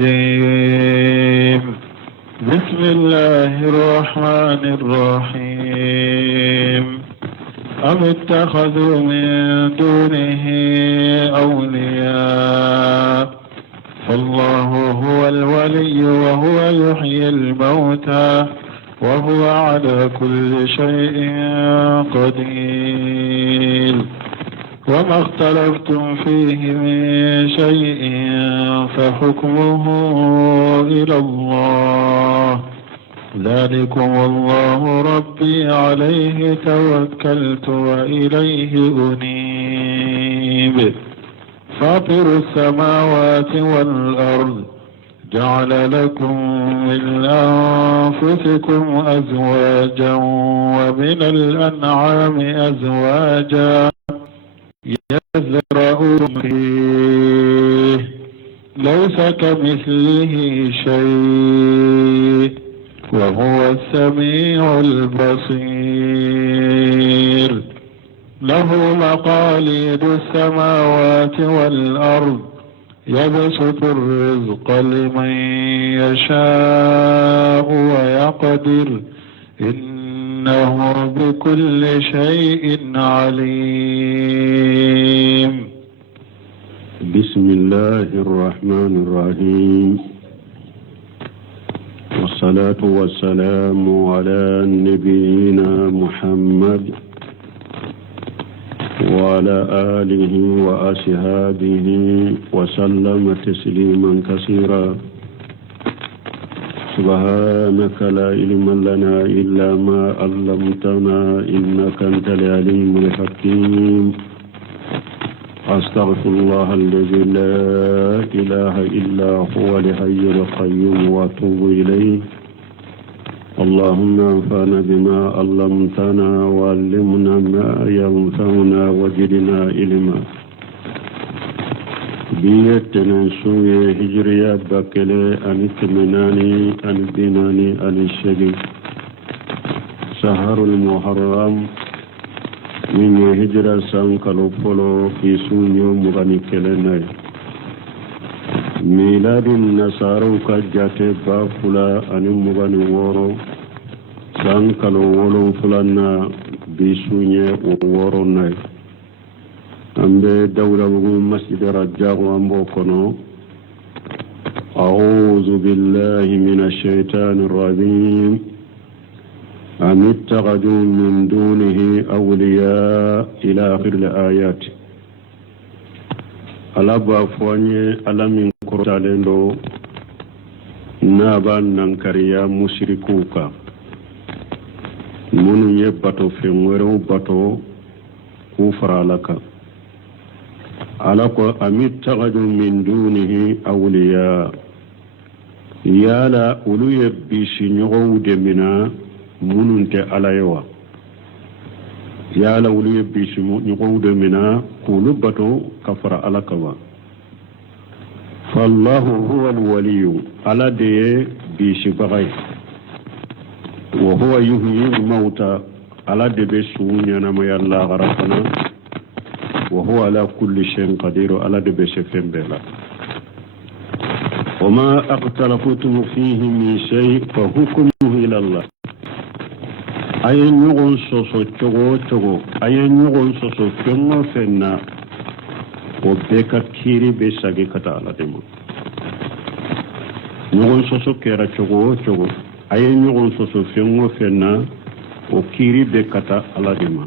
الرجيم. بسم الله الرحمن الرحيم. أم اتخذوا من دونه أولياء فالله هو الولي وهو يحيي الموتى وهو على كل شيء قدير. وما اختلفتم فيه من شيء فحكمه إلى الله. ذلكم الله ربي عليه توكلت وإليه أنيب. فاطر السماوات والأرض جعل لكم من أنفسكم أزواجا ومن الأنعام أزواجا يزرعون فيه ليس كمثله شيء وهو السميع البصير. له مقاليد السماوات والأرض يبسط الرزق لمن يشاء ويقدر إنه بكل شيء عليم. بسم الله الرحمن الرحيم. والصلاة والسلام على نبينا محمد وعلى آله وأصحابه وسلم تسليما كثيرا. سبحانك لا علم لنا إلا ما علمتنا إنك أنت العليم الحكيم. أستغفر الله الذي لا إله إلا هو الحي القيوم وأتوب إليه. اللهم انفعنا بما علمتنا وعلمنا ما ينفعنا وزدنا علما. بيتنا سوية هجرية بكلي أن تمناني أن بناني أن الشديد سهر المحرم من هجرة سانكالو فلو في سونيو مغني كلناي. ميلاد النصارى كجاتي بافلا أن مغني وورو سانكالو ولو فلانا بسونيو وورو ناي. أمبي دولة مسجد رجاء وأمبوكونو. أعوذ بالله من الشيطان الرجيم. أم اتخذوا من دونه أولياء إلى آخر الآيات. ألا بافواني ألا من كرتالندو نابا ننكريا مشركوكا منو يباتو في مرو باتو كفر لك. alako amittaqadu min dunihi awliya yala ulu yebbishi ñogowude mina mununte alayewa yala ulu yebbishi ñogowude mina kulu bato kafara alakawa. fallahu huwa alwaliyu ala deye bishi bagay wa huwa yuhyi almauta ala debe suñanama yalla garafana وهو على كل شيء قدير على دبش فنبلا. وما اختلفتم فيه من شيء فحكمه إلى الله. أي نغن سوسو تغو أي نغن سوسو كنو فنا وبيكا كيري بيساقي كتا على دمو نغن سوسو كيرا تغو أي نغن سوسو كنو فنا وكيري بيكتا على دمو.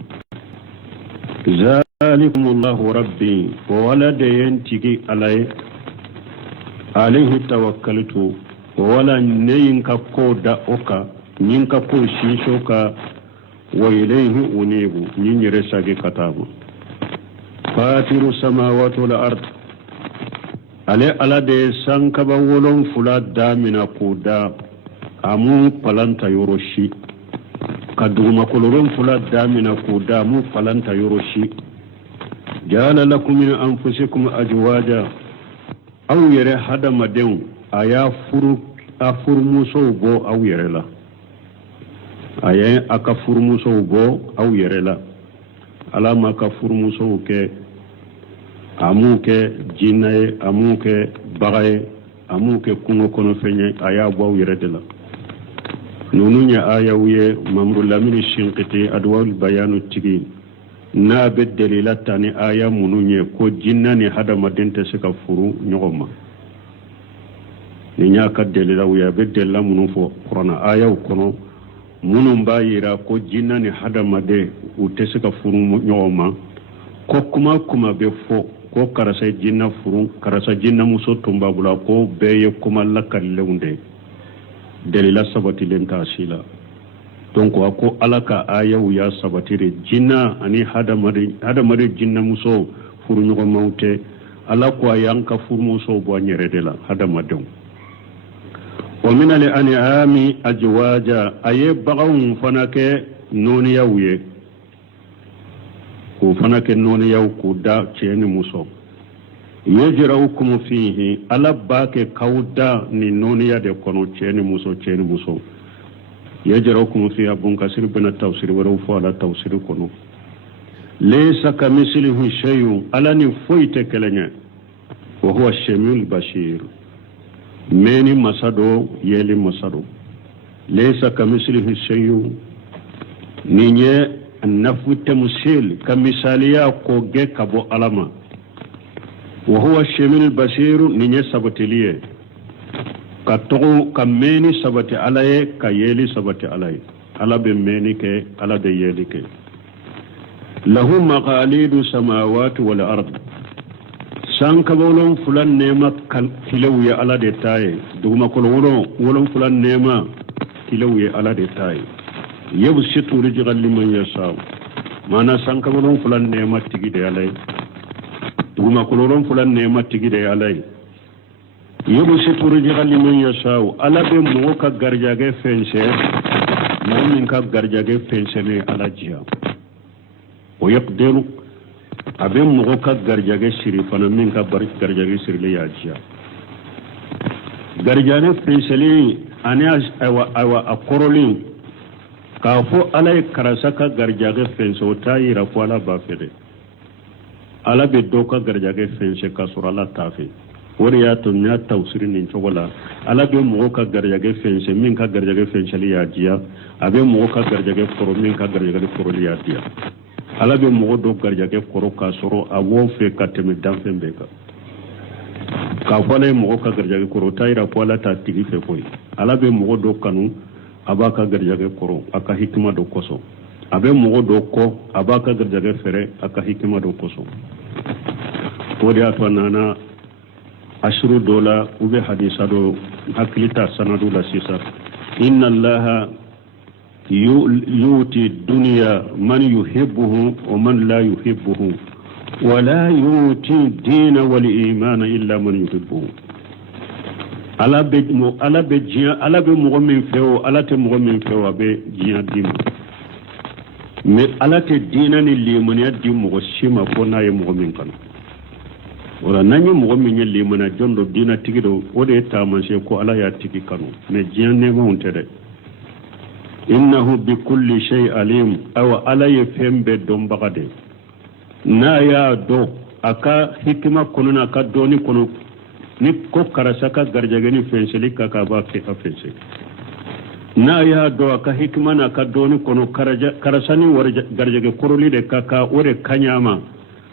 ذلكم الله ربي وولد ينتقي عليه توكلت وولا نينكا كودا أوكا نينكا كو شيشوكا وإليه أنيب نينيرساقي كتاب. فاتر السماوات والأرض على دي سانكبا ولون فلا دامنا كودا أمو پلانتا يروشي كدوما كولورون فلا دامنا كودا أمو پلانتا يروشي. جعل لكم من أنفسكم أزواجا أو يرى هذا مدين أيا فرموسو بو أو يرى لا أيا أكفرموسو بو أو يرى لا ألا ما كفرموسو كي amu ke jinnaye amu ke bagaye amu ke kungo kono fenye aya bwaw yirede la nununya aya uye mamru lamini shinkiti adwal bayanu tigi na be delila tani aya mununye ko jinna ni hada madente sika furu nyogoma ni nyaka delila uya be delila munu fo qur'ana aya kono munun bayira ko jinna ni hada made ute sika furu nyogoma ko kuma be fo ko karasa jinna furu karasa jinna muso tumba bula ko beye kuma lakalle unde delila sabati lenta sila donc ko alaka ayawu ya sabatire jinna ani hada mari jinna muso furu nyugo mawte ala ko yanka furu muso bo nyerede la hada madon wa min al an'ami ajwaja aye bagawun fanake noni yawye ko fanake noni yaw ko da ceni muso yajraukum fihi ala bake kauda ni noni ya de kono ceni muso yajraukum fihi abun kasir bana tafsir wara fo ala tafsir kono laysa kamithlihi shay'un ala ni foite kelenya wa huwa shamil bashir meni masado yeli masado laysa kamithlihi shay'un ninye nafute musil kamisaliya ko ge kabo alama wa huwa shamil bashir ninye sabatiliye katogo kameni sabati alaye ka yeli sabati alaye ala be meni ke ala be yeli ke lahu maqalidu samawati wal ard sanka bolon fulan nema kilawu ya ala de taye duguma ko wolon fulan nema kilawu ya ala de taye yabsitu rijqan liman yasha mana sanka bolon fulan nema tigi de alaye duguma ko wolon fulan nema tigi de alaye yabsitu rijqan liman yasha ala be mo ka garjage fense momin ka garjage fense ne ala jiya o yaqdiru abe mo ka garjage siri fana min ka bar garjage siri le ya jiya garjane fense le ani awa akorolin ka fo ala karasa ka garjage fense o tayira ko ala ba fede ala be do ka garjage fense ka sura la tafi wori ya to nya tawsiri nin chogola ala be mo ka garjage fense min ka garjage fense li ya jiya abe mo ka garjage koro min ka garjage koro li ya jiya ala be mo do garjage koro ka soro awo fe ka teme danfe beka ka fole mo ka garjage koro tayira ko ala ta tigi fe koy ala be mo do kanu abaka garjage koro aka hikma do koso abe mo do ko abaka garjage fere aka hikma do koso wori ya to nana ashru dola ube hadisa do haklita sanadu la sisa inna allaha yuti dunya man yuhibbuhu wa man la yuhibbuhu wa la yuti dina wal iman illa man yuhibbuhu ala be jiya ala be mo min fewo ala te mo min fewo be jiya dim me ala te dina ni limani dim mo shima ko na ye mo min kan wala nanyi mo min yelli mana jondo dina tigido wode tamanse ko ala ya tigi kanu me jiyanne mawunte de innahu bi kulli shay alim aw ala yefembe dom bagade na ya do aka hikma kono na ka doni kono ni ko karasa ka garjage ni fenseli ka ba ke afense na ya do aka hikma na ka doni kono karasani war garjage koroli de ka ore kanyama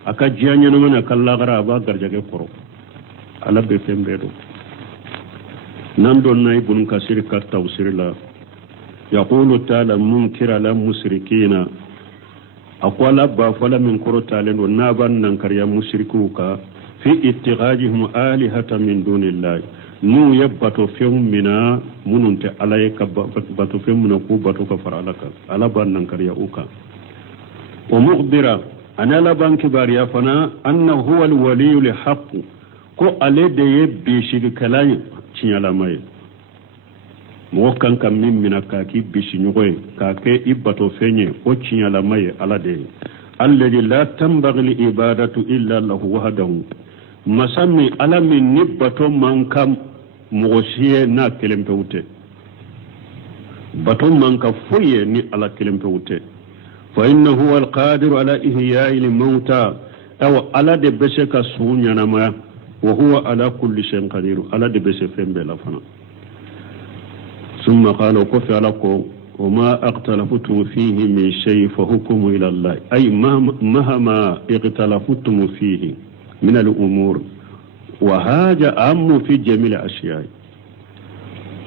aka jiyanya no mana kallagara ba garjage koro ala be fembe do nan don nay bun kasir ka tawsir la yaqulu ta'ala munkira la musrikina aqwala ba fala min koro talen do naban nan karya mushriku ka fi ittighajihim alihata min dunillahi nu yabbato fem mina mununte alaye ka bato fem mun ko bato ka faralaka ala ban nan karya uka wa muqdira ana la banki bariya fana annahu huwa alwaliyu lihaq ko ale de yebbi shi kalay cinyala may mo kan kam min minaka ki bishi nyugoy ka ke ibbato fenye o cinyala may ala de alladhi la tanbaghi li ibadatu illa lahu wahdahu masami ala min nibbato man kam mogosiye na kelempewute bato man ka foye ni ala kelempewute فإنه هو القادر على إحياء الموتى أو على دبشك سونيا نما وهو على كل شيء قدير على دبسفين بلا فنا ثم قال وكفي لكم وما اختلفتم فيه من شيء فحكم إلى الله أي مهما اختلفتم فيه من الأمور وهذا أم في جميع الأشياء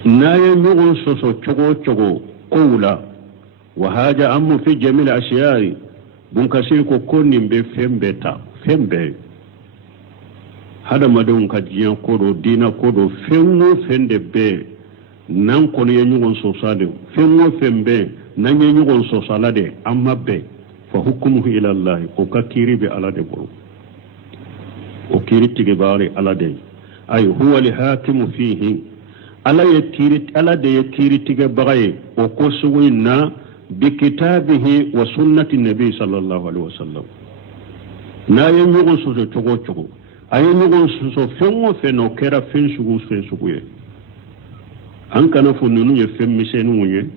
نايا نغن سوسو تشغو قولا وهذا أم في جميع الأشياء بنكسيركو كونين بفهم بيتا فهم بي هذا ما دون كجيان كودو دينا كودو فهمو فهم بي nan kono ye ɲɔgɔn sɔsale fɛn o fɛn bɛ nan ye ɲɔgɔn sɔsala de an ma bɛn fa hukumuhu ila Allah o ka kiiri bɛ ala de bolo o kiiri tigibaari ala de ay huwa li hakimu fihi ala de ye kiiri tigibaga ye o ko sugu in na bi kitabihi wa sunnati nabi sallallahu alaihi wasallam n'a ye ɲɔgɔn sɔsɔ cogo o cogo a ye ɲɔgɔn sɔsɔ fɛn o fɛn na o kɛra fɛn sugu ye an kana fo nunu ye fɛn misɛnninw ye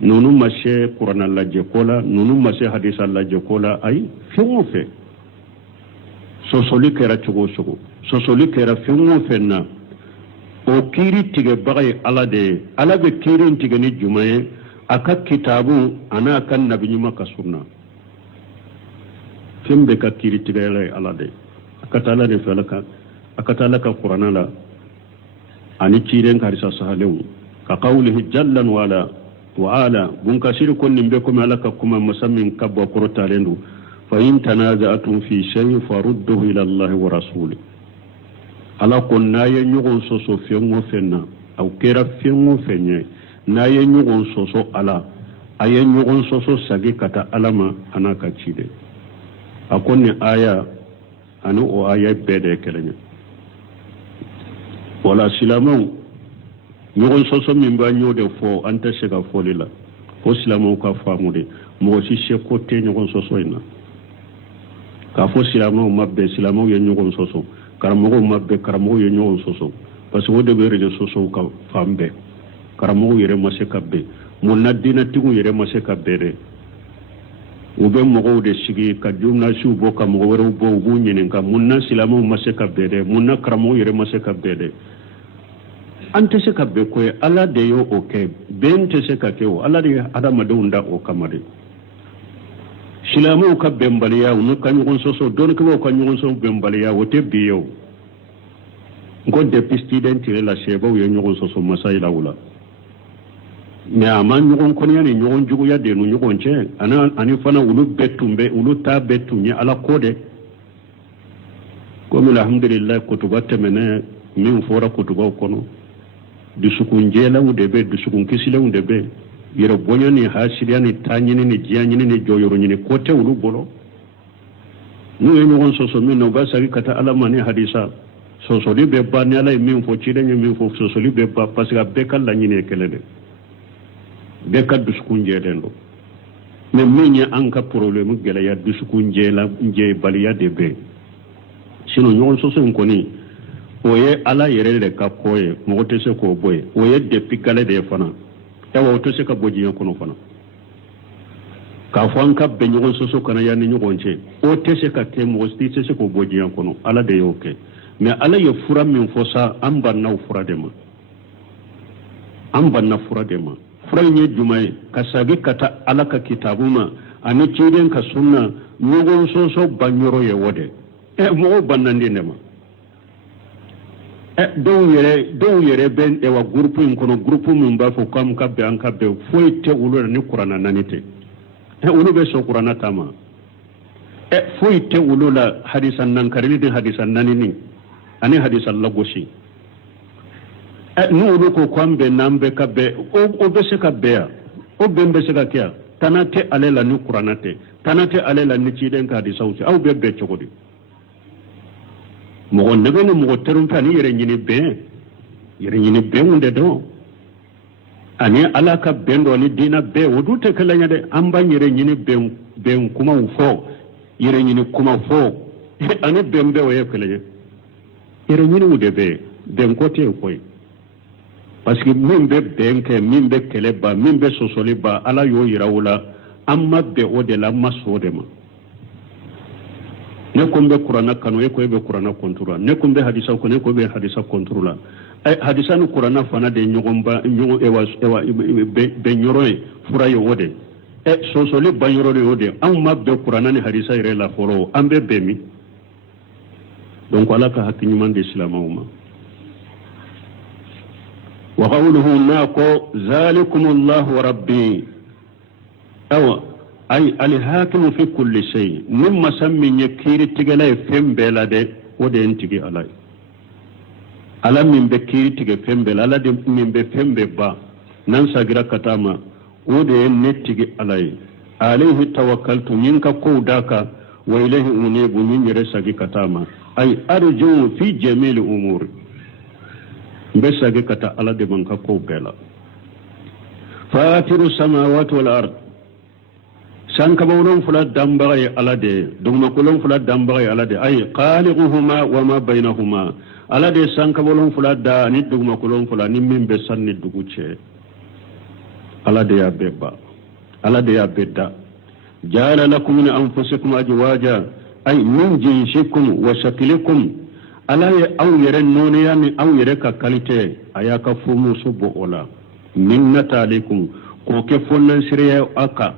nunu ma se kurana lajɛ ko la nunu ma se hadisa lajɛ ko la ayi fɛn o fɛn sɔsɔli kɛra cogo o cogo sɔsɔli kɛra fɛn o fɛn na o kiiri tigɛbaga ye ala de ye ala bɛ kiiri in tigɛ ni jumɛn ye a ka kitabu a n'a ka nabiɲuman ka sunna fɛn bɛɛ ka kiiri tigɛla ye ala de ye a ka taa ala de fɛ a ka taa ala ka kurana la ani ciren karisa sahalew ka qawlihi jallan wala wa ala bun kasir kon nimbe ko mala ka kuma musammin kabba korotalendu fa in tanaza'atum fi shay'in farudduhu ila Allah wa rasuli ala kon naye nyugon soso fengo fenna aw kera fengo fenye naye nyugon soso ala aye nyugon soso sagi kata alama anaka cide akonni aya anu o aya bede kelenya wala silamɛw ɲɔgɔn sɔsɔ min b'a ɲɔ de fɔ an tɛ se ka fɔli la fo silamɛw ka faamu de mɔgɔ si se ko tɛ ɲɔgɔn sɔsɔ in na k'a fɔ silamɛw ma bɛn silamɛw ye ɲɔgɔn sɔsɔ karamɔgɔw ma bɛn karamɔgɔw ye ɲɔgɔn sɔsɔ parce que o de bɛ réseaux sociaux ka fan bɛɛ karamɔgɔw yɛrɛ ma se ka bɛn mun na diinɛtigiw yɛrɛ ma se ka bɛn dɛ u bɛ mɔgɔw de sigi ka journalisiw bɔ ka mɔgɔ wɛrɛw bɔ u b'u ɲininka mun na silamɛw ma se ka bɛn dɛ mun na karamɔgɔw yɛrɛ ma se ka bɛn dɛ an tɛ se ka bɛn ko ye ala de y'o kɛ bɛn tɛ se ka kɛ o ala de ye adamadenw da o kama de silamɛw ka bɛnbaliya u n'u ka ɲɔgɔn sɔsɔ dɔnnikɛlaw ka ɲɔgɔn sɔsɔ bɛnbaliya o tɛ bi ye o n ko depuis student tile la sɛbaw ye ɲɔgɔn sɔsɔ masayilaw la mais a ma ɲɔgɔn kɔniya ni ɲɔgɔn juguya de n'u ɲɔgɔn cɛ ani fana olu ta bɛɛ tun ye ala ko dɛ komi alhamdulillah kutuba tɛmɛnɛ min fɔra kutubaw kɔnɔ dusukun jɛlaw de bɛ dusukun kisilaw de bɛ yɛrɛ bonya ni hasidiya ni taa ɲini ni diya ɲini ni jɔyɔrɔ ɲini ko tɛ olu bolo n'u ye ɲɔgɔn sɔsɔ min na u b'a sagi ka taa ala ma ni hadisa sɔsɔli bɛ ban ni ala ye min fɔ ciden ye min fɔ sɔsɔli bɛ ban parce que a bɛɛ ka laɲini ye kɛlɛ de bɛɛ ka dusukun jɛlen don mais min ye an ka problème gɛlɛya dusukun jɛbaliya de bɛ sinon ɲɔgɔn sɔsɔ in kɔni o ye ala yɛrɛ de ka ko ye mɔgɔ tɛ se k'o bɔ ye o ye depuis gale de ye fana ewa o tɛ se ka bɔ diɲɛ kɔnɔ fana k'a fɔ an ka bɛn ɲɔgɔn sɔsɔ kana ya ni ɲɔgɔn cɛ o tɛ se ka kɛ mɔgɔ si tɛ se k'o bɔ diɲɛ kɔnɔ ala de y'o kɛ mais ala ye fura min fɔ sa an banna fura de ma an banna fura de ma fura in ye jumɛn ye ka sagi ka taa ala ka kitabu ma ani ciden ka sunna ɲɔgɔn sɔsɔ banyɔrɔ ye o de mɔgɔw bannanden de ma dɔw yɛrɛ bɛ wa groupe in kɔnɔ groupe min b'a fɔ k'an ka bɛn an ka bɛn foyi tɛ olu la ni kuranna naani tɛ olu bɛ sɔn kuranna ta ma foyi tɛ olu la hadisa nankarili ni hadisa naanini ani hadisa lagosi n'olu ko k'an bɛn n'an bɛɛ ka bɛn o bɛ se ka bɛn yan o bɛn bɛ se ka kɛ yan tana tɛ ale la ni kuranna tɛ tana tɛ ale la ni ciden ka hadisaw tɛ aw bɛ bɛn cogo di mɔgɔ nɛgɛ ni mɔgɔ tɛrɛn ani yɛrɛ ɲini bɛnw de dɔn ani ala ka bɛn dɔ ni diinɛ bɛɛ o dun tɛ kɛlɛ ye dɛ an b'an yɛrɛ ɲini bɛn kumaw fɔ yɛrɛ ɲini kuma fɔ ani bɛn bɛɛ o ye kɛlɛ ye yɛrɛ ɲiniw de bɛ bɛn ko tɛ koyi parce que min bɛ bɛn kɛ min bɛ kɛlɛ ban min bɛ sɔsɔli ban ala y'o yira o la an ma bɛn o de la an ma sɔn o de ma ne kumbe qur'ana kanu e ko be qur'ana kontura ne kumbe hadisa ko ne ko be hadisa kontura ay hadisa no qur'ana fana de nyogomba nyogo ewa be nyoroy furaye wode e sosoli banyoro de wode amma be qur'ana ni hadisa ire la foro ambe be mi donc ala ka hakki nyuman de islamawuma wa qawluhu naqo zalikumullahu rabbi awa ay alhakimu fi kulli shay mimma sammi nyekiri tigala fembe la de wode entigi alay ala min be kiri tige fembe la ala de min be fembe ba nan sagira katama wode nettigi alay alayhi tawakkaltu minka ko daka wa ilayhi unibu min yere sagi katama ay arju fi jamil umur be sagi kata ala de banka ko bela fatiru samawati wal ard sanka bawlon fula dambare alade dugma kulon fula dambare alade ay qaliquhuma wa ma bainahuma alade sanka bawlon fula da ni dugma kulon fula ni mimbe sanni duguce alade ya beba alade ya bedda jala lakum min anfusikum ajwaja ay min jinshikum wa shaklikum alaye aw yere noniya ni aw yere ka kalite ayaka fumu subo ola minnata alaikum ko ke fonnan siriya aka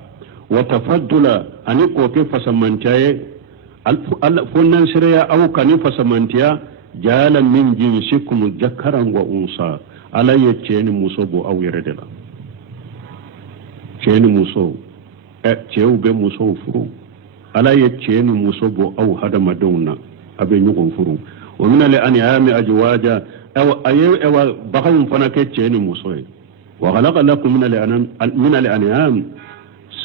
وتفضل أنيكو كيف سمنتيا فنان سريا أو كنيف سمنتيا جال من جنسكم ذكرا وأنثى على يتشين مصوب أو يردلا تشين مصوب تشيو بمصوب فرو على يتشين مصوب أو هذا مدونا أبي نقول فرو ومن الأنعام أجواجا أو بقوا فنكت تشين مصوب وخلق لكم من الأنعام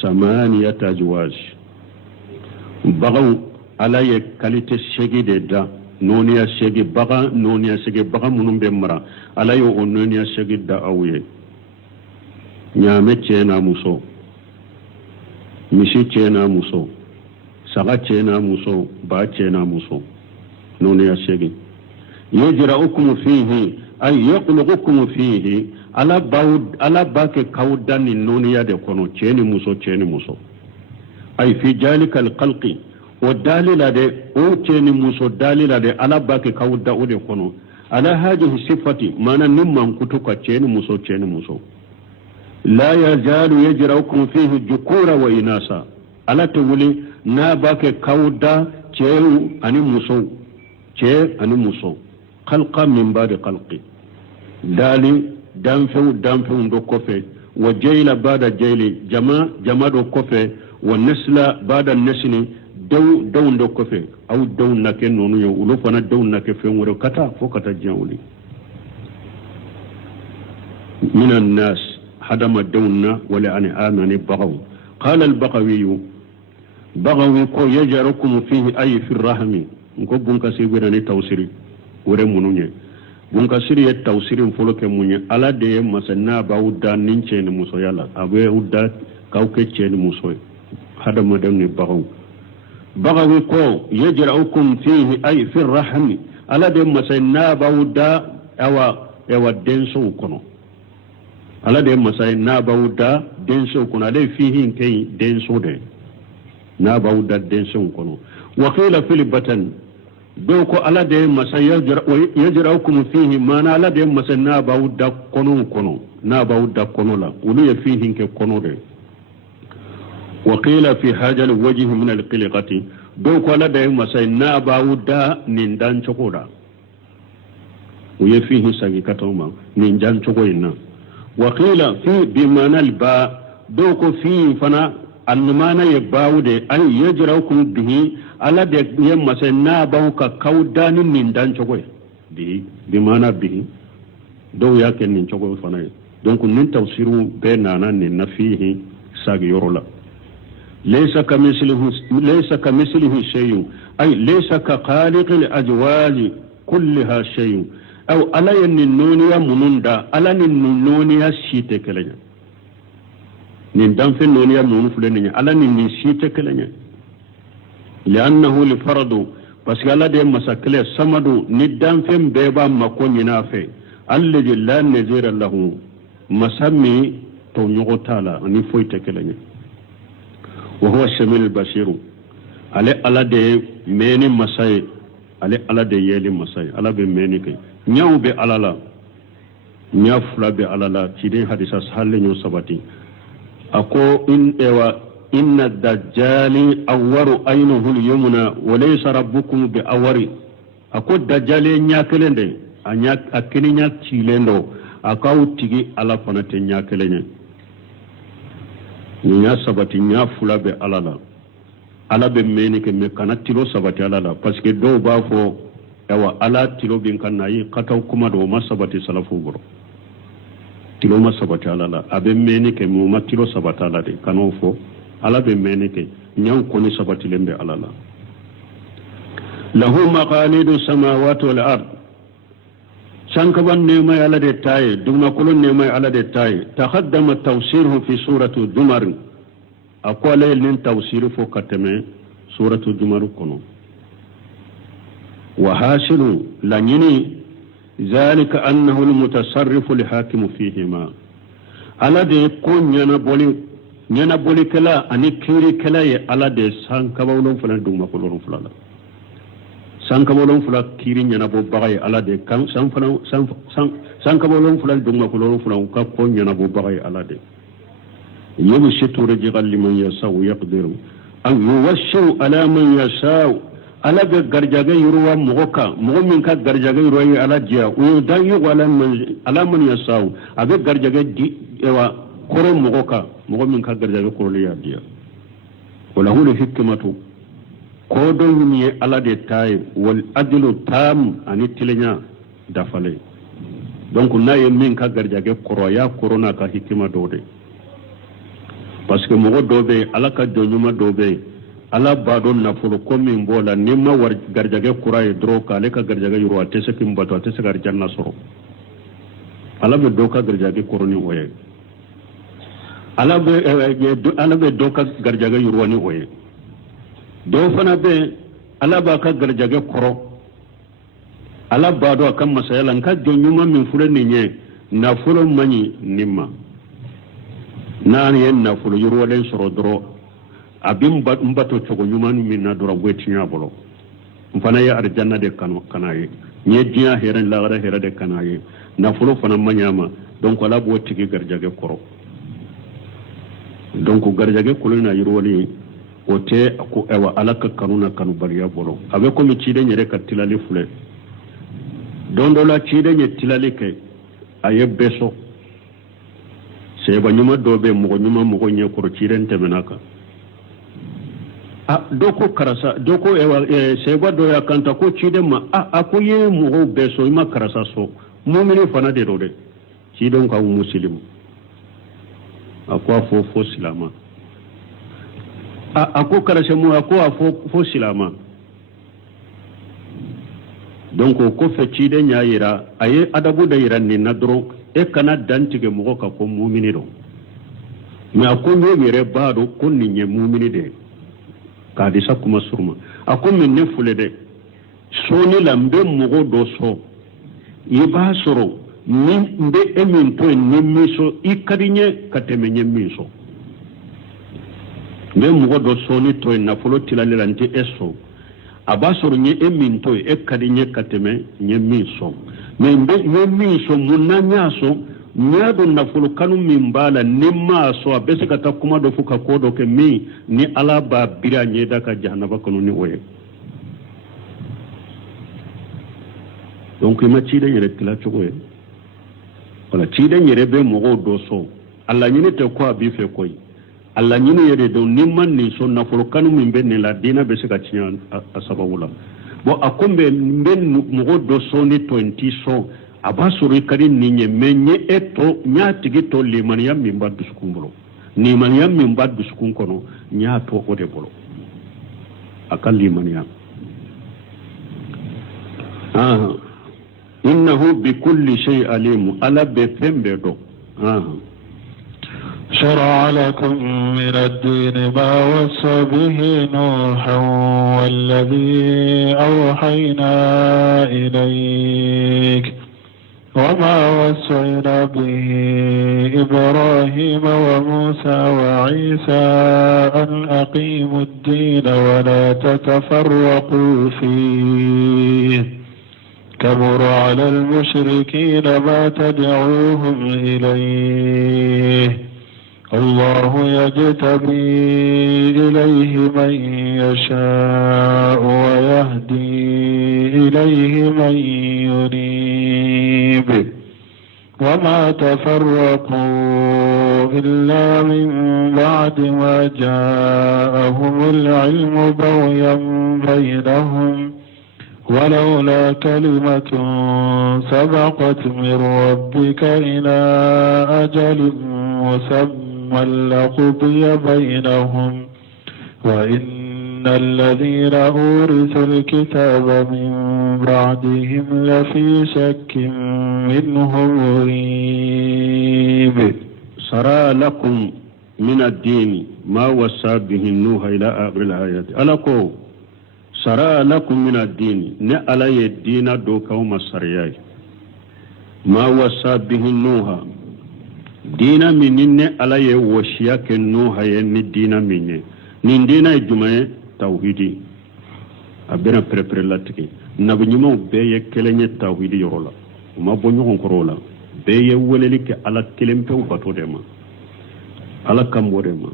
8 أزواج بغو على يكاليت الشيء دا نونيا الشيء بغا نونيا الشيء بغا منهم بمرا على يو نونيا الشيء دا أوي نعمة تينا موسو مشي تينا موسو سغا تينا موسو با تينا موسو نونيا الشيء يجرؤكم فيه أي يخلقكم فيه ala bake kawdani noniya de kono ceni muso ay fi jalika alqalqi wa dalila de o ceni muso dalila de ala bake kawda o de kono ala hadhihi sifati mana nimman kutuka ceni muso la yazalu yajraukum fihi dhukura wa inasa ala tawli na bake kawda ceru ani muso khalqa min ba'di khalqi dali danfew do kofe wa jayla bada jayli jama do kofe wa nasla bada nasli daw do kofe aw daw nake nonu yo ulo fana daw nake fen woro kata fo kata jawli minan nas hadama dawna wala an amani bagaw qala al bagawi ko yajrukum fihi ay fi rahmi ko bunka sibira ni tawsiri wore mununye bunka siriye tawsirin foloke munye ala de masanna bawda nince ni muso yala abe udda kawke ce ni muso hada madam ni bagawi ko yajra'ukum fihi ay fi rahmi ala de masanna bawda ewa denso kono ala de masanna bawda denso kono ala fihi kay denso de na bawda denso kono wa qila fil batan doko ala de masa yajra'ukum fihi mana ala de masa na bawda kono la ulu ya fihi ke kono de wa qila fi haja al wajh min al qilqati doko ala de masa na bawda nin dan chokoda uye fihi sagi katoma nin jan chokoina wa qila fi bi manal ba doko fi fana annumana ya bawude ay yajraukum bihi ala de yemma sai na bawka kawdani min dan chogoy bi mana bihi do yake nin chogoy fana donc nin tafsiru be nana nin nafihi sag yorola laysa kamithlihi shay'un ay laysa ka khaliqil ajwali kullaha shay'un aw ala nin noniya mununda ala nin noniya shite kelanya nin danfen noniya nonu fuleni ala nin shite kelanya li'annahu li faradu parce que ala de masakle samadu ni danfen beba makoni nafe alladhi la nazira lahu masami to nyogo tala ni foyte kelanya wa huwa shamil basiru ale ala de meni masay ale ala de yeli masay ala be meni ke nyaw be ala la nya fula be ala la ciden hadisa sahalle nyo sabati ako in ewa inna dajjali awwaru aynuhu al-yumna wa laysa rabbukum bi awwari ako dajjali nyakelende anya akini nya cilendo akaw tigi ala fana te nyakelenya nya sabati nya fula be ala la ala be meni ke me kana tilo sabati ala la parce que do ba fo ewa ala tilo bin kanayi kataw kuma do masabati salafu boro tilo masabati ala la abe meni ke mo matilo sabata ala de kano fo ala be meni ke nyaw ko ni sabati lembe ala la lahu maqalidu samawati wal ard sankaban ne mai ala de taye duma kulun ne mai ala de taye taqaddama tawsiruhu fi surati dumar akwala lin tawsiru fo katame suratu dumar kono wa hasilu lanyini ذلك أنه المتصرف الحاكم فيهما على دي كون نينا بولي كلا أني كيري كلا على دي سانكبولون فلان دوما كلون فلالا سانكبولون فلا كيري نينا بو بغاي على دي كان سانكبولون فلان دوما كلون فلان كون نينا بو بغاي على دي يبسط رجغا لمن يشاء ويقدر أن يوشو على من يشاء ala be garjaga yuruwa mogoka mogo min ka garjaga yuruwa ala jiya o dan yu wala man ala man yasaw abe garjaga di ewa koro mogoka mogo min ka garjaga koro ya diya wala hu hikmatu ko don ni ala de tay wal adlu tam ani tilenya dafale donc na ye min ka garjaga koro ya corona ka hikma dode parce que mogo dobe ala ka donyuma dobe ala badon nafolo komi mbola nima war garjage kuraye dro kale ka garjage yuro atese kimbato atese gar janna soro ala be doka garjage koroni oye ala be doka garjage yuro ni oye do fana be ala ba ka garjage koro ala bado akam masayala nka jonyuma min fure ni nye nafolo mani nimma nani en nafolo yuro len soro dro abin mbato chogo nyumanu minna dora wetinya bolo mfana ya arjanna de kanaye nye diya heren lagara hera de kanaye na fulo fana manyama donc ala bo tigi garjage koro donc garjage kulina yirwali ote ko ewa alaka kanuna kanu bariya bolo abe ko mi cide nyere katilali fule dondo la cide nye tilali ke aye beso seba nyuma dobe mugo nye koro cide ntemenaka doko karasa doko seba do ya kanta ko cide ma ko ye mugo beso ima karasa so mu'mini fana de rode cidon ka muslim akwa fo silama ako karasa mu akwa fo silama donc ko fe cide nya yira aye adabu da yira ni na dro e kana dantige mugo ka ko mu'mini do ma ko yere baado ko ni nye mu'mini de kadi sakuma surma akum min nefule de soni lambe mugo do so iba soro min be emin to nimiso ikadinye katemenye miso be mugo do soni to na fulo tilalante eso aba soro nye emin to ekadinye kateme nye miso membe nye miso munanya so nyado na fulu kanu mimbala nimma so abese kata kuma do fuka kodo ke mi ni ala ba bira nyeda ka jahannaba kanu ni oye donc ma ci de yere tila chogoye wala ci de yere be mogo do so alla nyini te ko abi fe koy alla nyini yere do nimma ni so na fulu kanu mimbe ni la dina bese ka cinya asabawula bo akombe mben mogo do so ni 20 so abasuri kadi ninye menye eto nyatigi to limaniya mimba duskumbolo nimaniya mimba duskun kono nyato ode bolo akal limaniya innahu bikulli shay alim ala be pembe do شرع لكم من الدين ما وصى به نوحا والذي أوحينا إليك وما وصينا به إبراهيم وموسى وعيسى أن أقيموا الدين ولا تتفرقوا فيه كبر على المشركين ما تدعوهم إليه الله يجتبي إليه من يشاء ويهدي إليه من ينيب وما تفرقوا إلا من بعد ما جاءهم العلم بغيا بينهم ولولا كلمة سبقت من ربك إلى أجل مسمى لقضي بينهم وإن الذين أورثوا الكتاب من بعدهم لفي شك منه مريب سرى لكم من الدين ما وصى به نوح إلى آخر الآيات ألكو سرى لكم من الدين نألي الدين دوكوم السرياي ما وصى به نوح دين من علي وشياك نوح ين دين من دين الجمعة توحيدي أبنا بريبريلاتكي نبنيمو بيه كلني توحيدي يرولا وما بنيو كرولا بيه وللك على كلمة وبطو ديما على كم ورما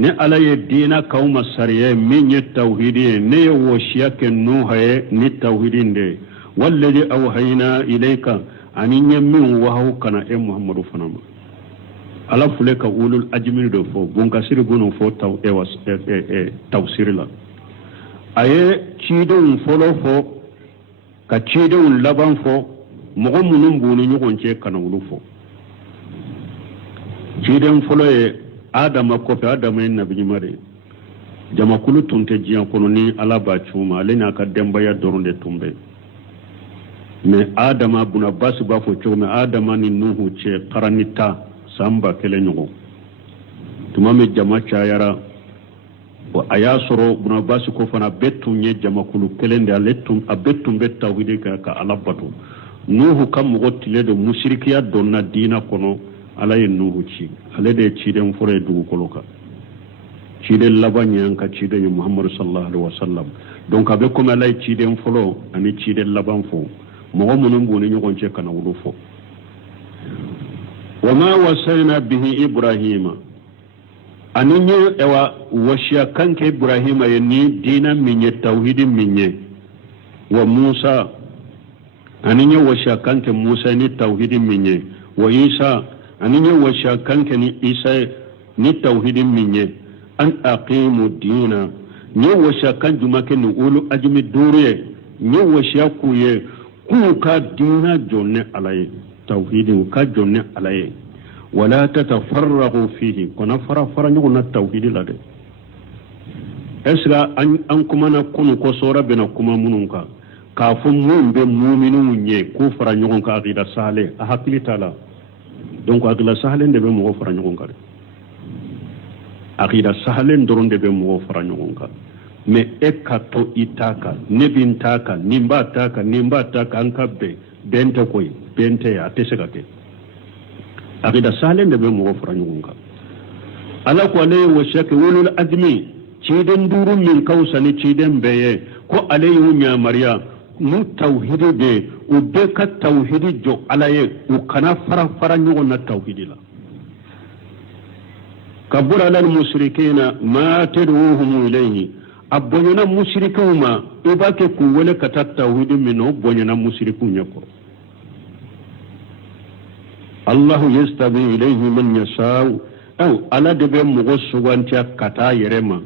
ne ala ye dina kawma sariya min ye tawhidi ne ye woshiya ke nuha ye ni tawhidin de walladhi awhayna ilayka ani nye min wahaw kana e muhammadu fanama ala fule ka ulul ajmir do fo bunkasiri gono fo tawsir la aye cidon folo fo ka cidon laban fo mogo munun buni nyugon ce kana wulu fo cidon folo ye adama kofe adama yin nabi mare jama kulu tunte jiyan kono ni ala ba cuma ale na ka dembaya doronde tumbe me adama buna basu ba fo cuma adama ni nuhu ce qaranita samba kele nyugo tuma me jama chayara wa ayasoro buna basu ko fana betum nye jama kulu kelende aletum abetum betawide ka ala batu nuhu kam mo tile do mushrikiya donna dina kono ala ye nuhu ci ale de ci den fure dugu koloka ci den labanyan ka ci den muhammad sallallahu alaihi wasallam donc abe comme ala ci den folo ani ci den laban fo mo munun boni nyogon ce kana wulu fo wama wasayna bihi ibrahima aninye ewa washiya kanke ibrahima ye ni dina minye tauhidi minye wa musa aninye washiya kanke musa ni tauhidi minye wa isa aninye washa kanke ni isa ni tauhidin minye an aqimu dina ni washa kan jumake ni ulu ajmi duriye ni washa kuye ku ka dina jonne alaye tauhidin ka jonne alaye wala tatafarraqu fihi kuna fara ni kuna tauhidi lade esra an kuma na kunu ko sora bena kuma mununka kafun mun be mu'minu nye ku fara nyogon ka aqida sale a hakili tala donc akila sahalen de be mo fara nyogon kare akida sahalen doron de be mo fara nyogon kare me ekato itaka nebintaka nimba taka ankabe bente koy bente ya tesegate akida sahalen de be mo fara nyogon kare ala ko ale wo shake wolul admi ciden duru min kawsani ciden beye ko alayhi nya mariya mu tawhid de u be ka tawhidi jo alaye u kana fara nyugo na tawhidi la kabura lal mushrikeena ma tad'uhum ilayhi abonyana mushrikuma ibake ku wala kata tawhidi mino bonyana mushriku nyako allah yastabi ilayhi man yasha aw ala de be mugo sugantia kata yerema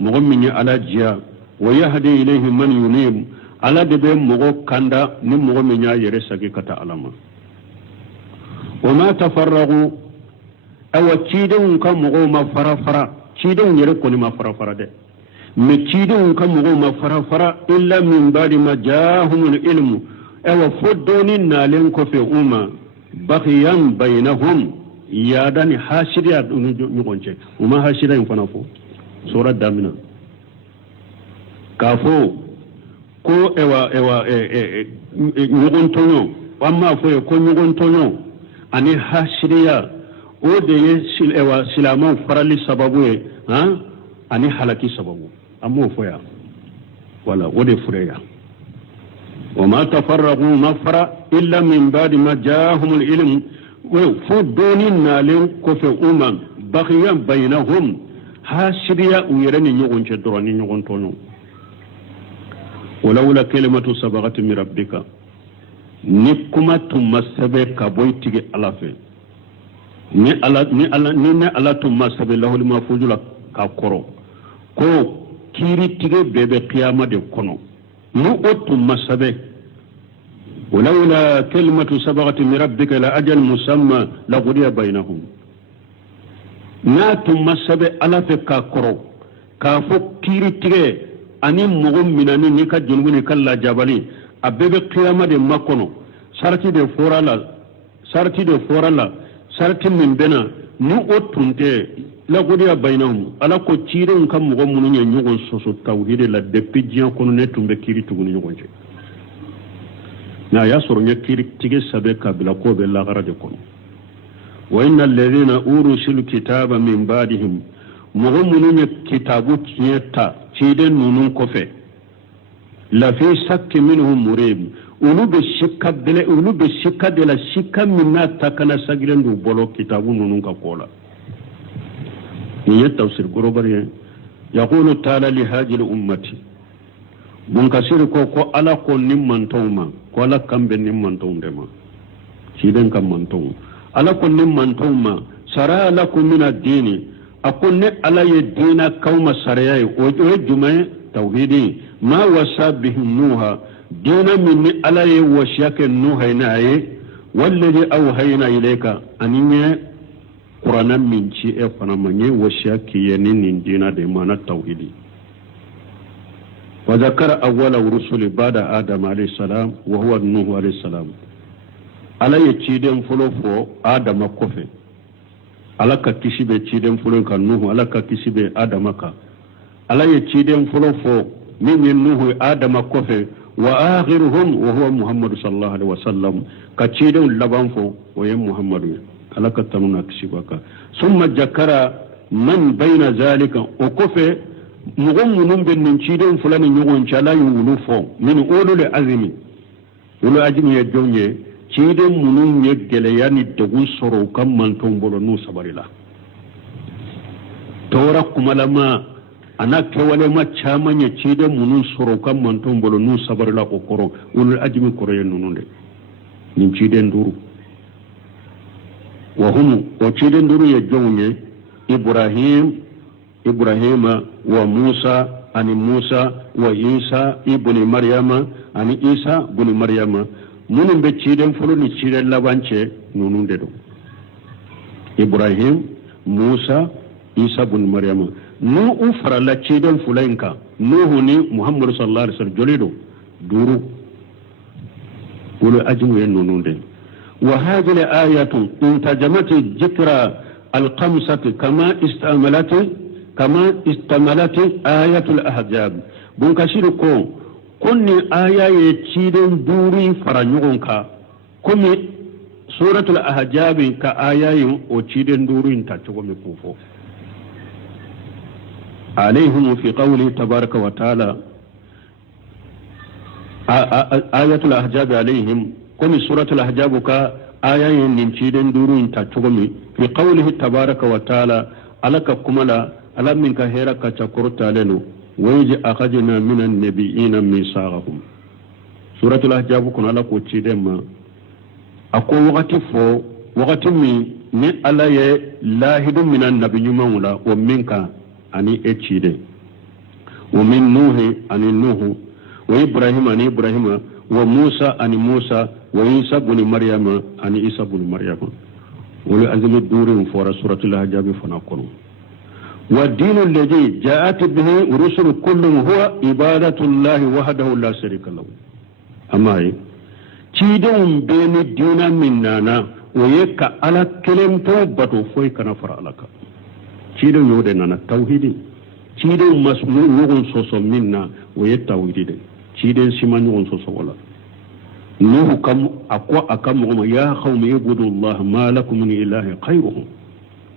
mugo minya ala jia wa yahdi ilayhi man yunib ala de be mogo kanda ni mogo minya yere sagi kata alama wama tafarragu awa cidon ka mogo ma fara cidon yere ko ni ma fara de me cidon ka mogo ma fara illa min ba'di ma jahumul ilmu awa fodoni nalen ko fe umma baqiyan bainahum yadani hashiriya dunu nyugonche uma hashira infana fo sura damina kafo ko ewa nyogon tonyo amma foye ko ñogon toño ani hasiriya o de ye silaman farali sababu ye ani halaki sababu amma foya wala o de fureya وما تفرقوا مفر إلا من بعد ما جاءهم العلم فدوننا لهم كفر بغيا بينهم هاشريا ويرني نيغون شدراني نيغون تونو ولولا كلمة سبقت من ربك نكما تمسبه كبوي تيجي ألافي ni ala tumma sabe lahul mafujula ka koro ko kiri tige bebe qiyama de kono mu tumma sabe ولولا كلمة سبقت من ربك لأجل مسمى لقضي بينهم na tumma sabe ala fe ka koro ka fo kiri tige ani mugum minani ni ka junuguni kala jabali abebe qiyama de makono sarti de forala sarti min bena ni otunte la godiya bainahum ala ko ciiren kam mo munu nya nyugon soso tawhide la depuis jian kono ne tumbe kiri tuguni nyugon je na ya soro nya kiri tige sabe kabila ko be la garade kono wa innal ladhina urusil kitaba min ba'dihim mo munu nya kitabu kiyeta ciiden nunun kofe la fi sakki minhum murib ulu be shikka de la shikka minna takana sagirendu bolo kitabu nunun ka kola ni tafsir gorobare yaqulu ta'ala li hadhihi ummati bun kasir ko ala ko nimman tawma ko ala kambe nimman tawndema ciden kam man taw ala ko nimman tawma sara lakum min ad-din akunne ala yedina kauma saraya o jumay tauhidi ma wasa bihi nuha dina min ala washaka nuha inaye walladhi awhayna ilayka aninya qur'ana min ci e fana manye washaki yenin dina de mana tauhidi wa zakara awwala rusuli ba'da adam alayhi salam wa huwa nuh alayhi salam ala ci den fo adam kofe ala ka kisibe ci den fulo kan nuh ala ka kisibe adam ka ala ci den fo min nuh adam kofe wa akhiruhum wa huwa muhammad sallallahu alaihi wasallam ka ci den laban fo wa ya muhammadu ala ka tanuna kisibaka summa jakara man bayna zalika o kofe mugon munun ben nin ci den fulani nyogon chala yulu fo min ulul azmi ulul azmi ya jonye ci den munun ye gele yani dogun soro kam man ton bolo nu sabarila tora kuma lama ana kewale ma chamanya ci den munun soro kam man ton bolo nu sabarila ko koro ulul azmi koro yen nununde nin ci den duru wa hum o ci den duru ye jonye ibrahima wa musa ani musa wa isa ibni maryama ani isa ibn maryama munun be ciden fulu ni ciden labance nunun de do ibrahim musa isa ibn maryama nu ufara la ciden fulanka nuhu ni muhammad sallallahu alaihi wasallam jolido duru wala ajmu en nunun de wa hadhihi ayatu intajamat dhikra al-khamsati kama istamalat ayatul ahzab bun kashiru ko kunni aya ye ciden duri faranyogon ka kumi suratul ahzab ka aya yin o ciden duri ta tugo me kufo alaihim fi qawli tabaraka wa taala ayatul ahzab alaihim kumi suratul ahzab ka aya yin nin ciden duri ta tugo me fi qawlihi tabaraka wa taala alaka kumala alam min ka hera ka chakurta lenu wayji akhadna min an-nabiyina misaqahum suratul ahzab kun ala ko cidema ako wakati mi ni ala ye lahidu min an-nabiyuma wala wa minka ani ecide wa min nuhi ani nuhu wa ibrahim ani ibrahima wa musa ani musa wa isa ibn maryama ani isa ibn maryama wala azmi durin fora suratul ahzab fana kono والدين الذي جاءت به رسل كلهم هو عبادة الله وحده لا شريك له أما تيدون بين الدين مننا ويك على كلمة توبته فويك نفر لك تيدون يودنا التوحيد تيدون مسمون يغن صوص منا ويك توحيد تيدون سمان يغن صوص ولا nuhu kam akwa akam ya qawmi ibudullah ma lakum min ilahin khayruhu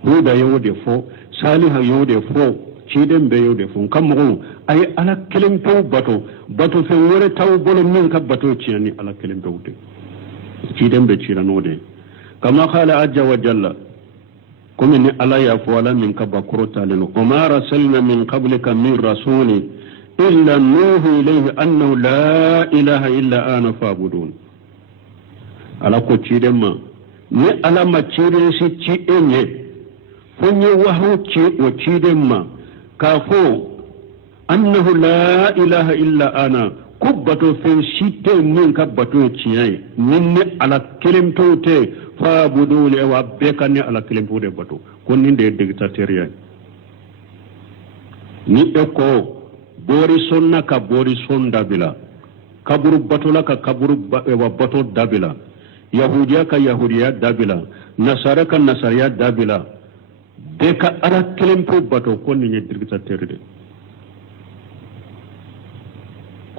huda yawde fo salih yawde fo ciden be yawde fo kam mo ay ala kelem taw bato fe wore taw bolo min ka bato ciani ala kelem tawde ciden be ciranode kama qala ajja wa jalla comme ni ala ya fo ala min ka bakro taleno wama rasulna min qablika min rasuli illa nuhu ilayhi annahu la ilaha illa ana fa'budun ala ko ciden ma ni ala ma ciden si ci enye fonye wahu ci o ciden ma kafo annahu la ilaha illa ana kubbato fen sitte min kabbato ciyai minne ala kelem tote fa'budun e wa bekane ala kelem tote bato konni de dictatorial ni eko bori sonna ka bori son dabila kaburu batola ka kaburu wa bato dabila yahudiya ka yahudiya dabila nasara ka nasariya dabila de ka ara kelempo bato konni ni dictateur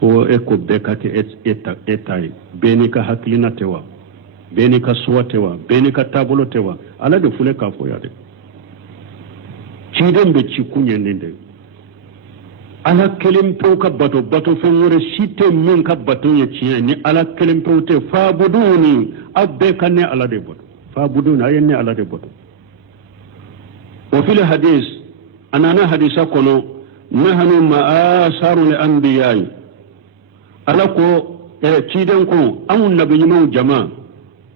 ko eko bekate etai beni ka haklina tewa beni ka suwa tewa beni ka tabulo tewa ala de fule ka fo yade ciden be ci kunyende ala kelempo ka bato fengore site min ka bato ye ciya ni ala kelempo te fa'buduni abbe kanne ala de bato fa'buduni ayenne ala de bato wa fil hadith anana hadisa kono nahnu ma'asharu li anbiya'i ala ko ciden ko amun nabiyyu jama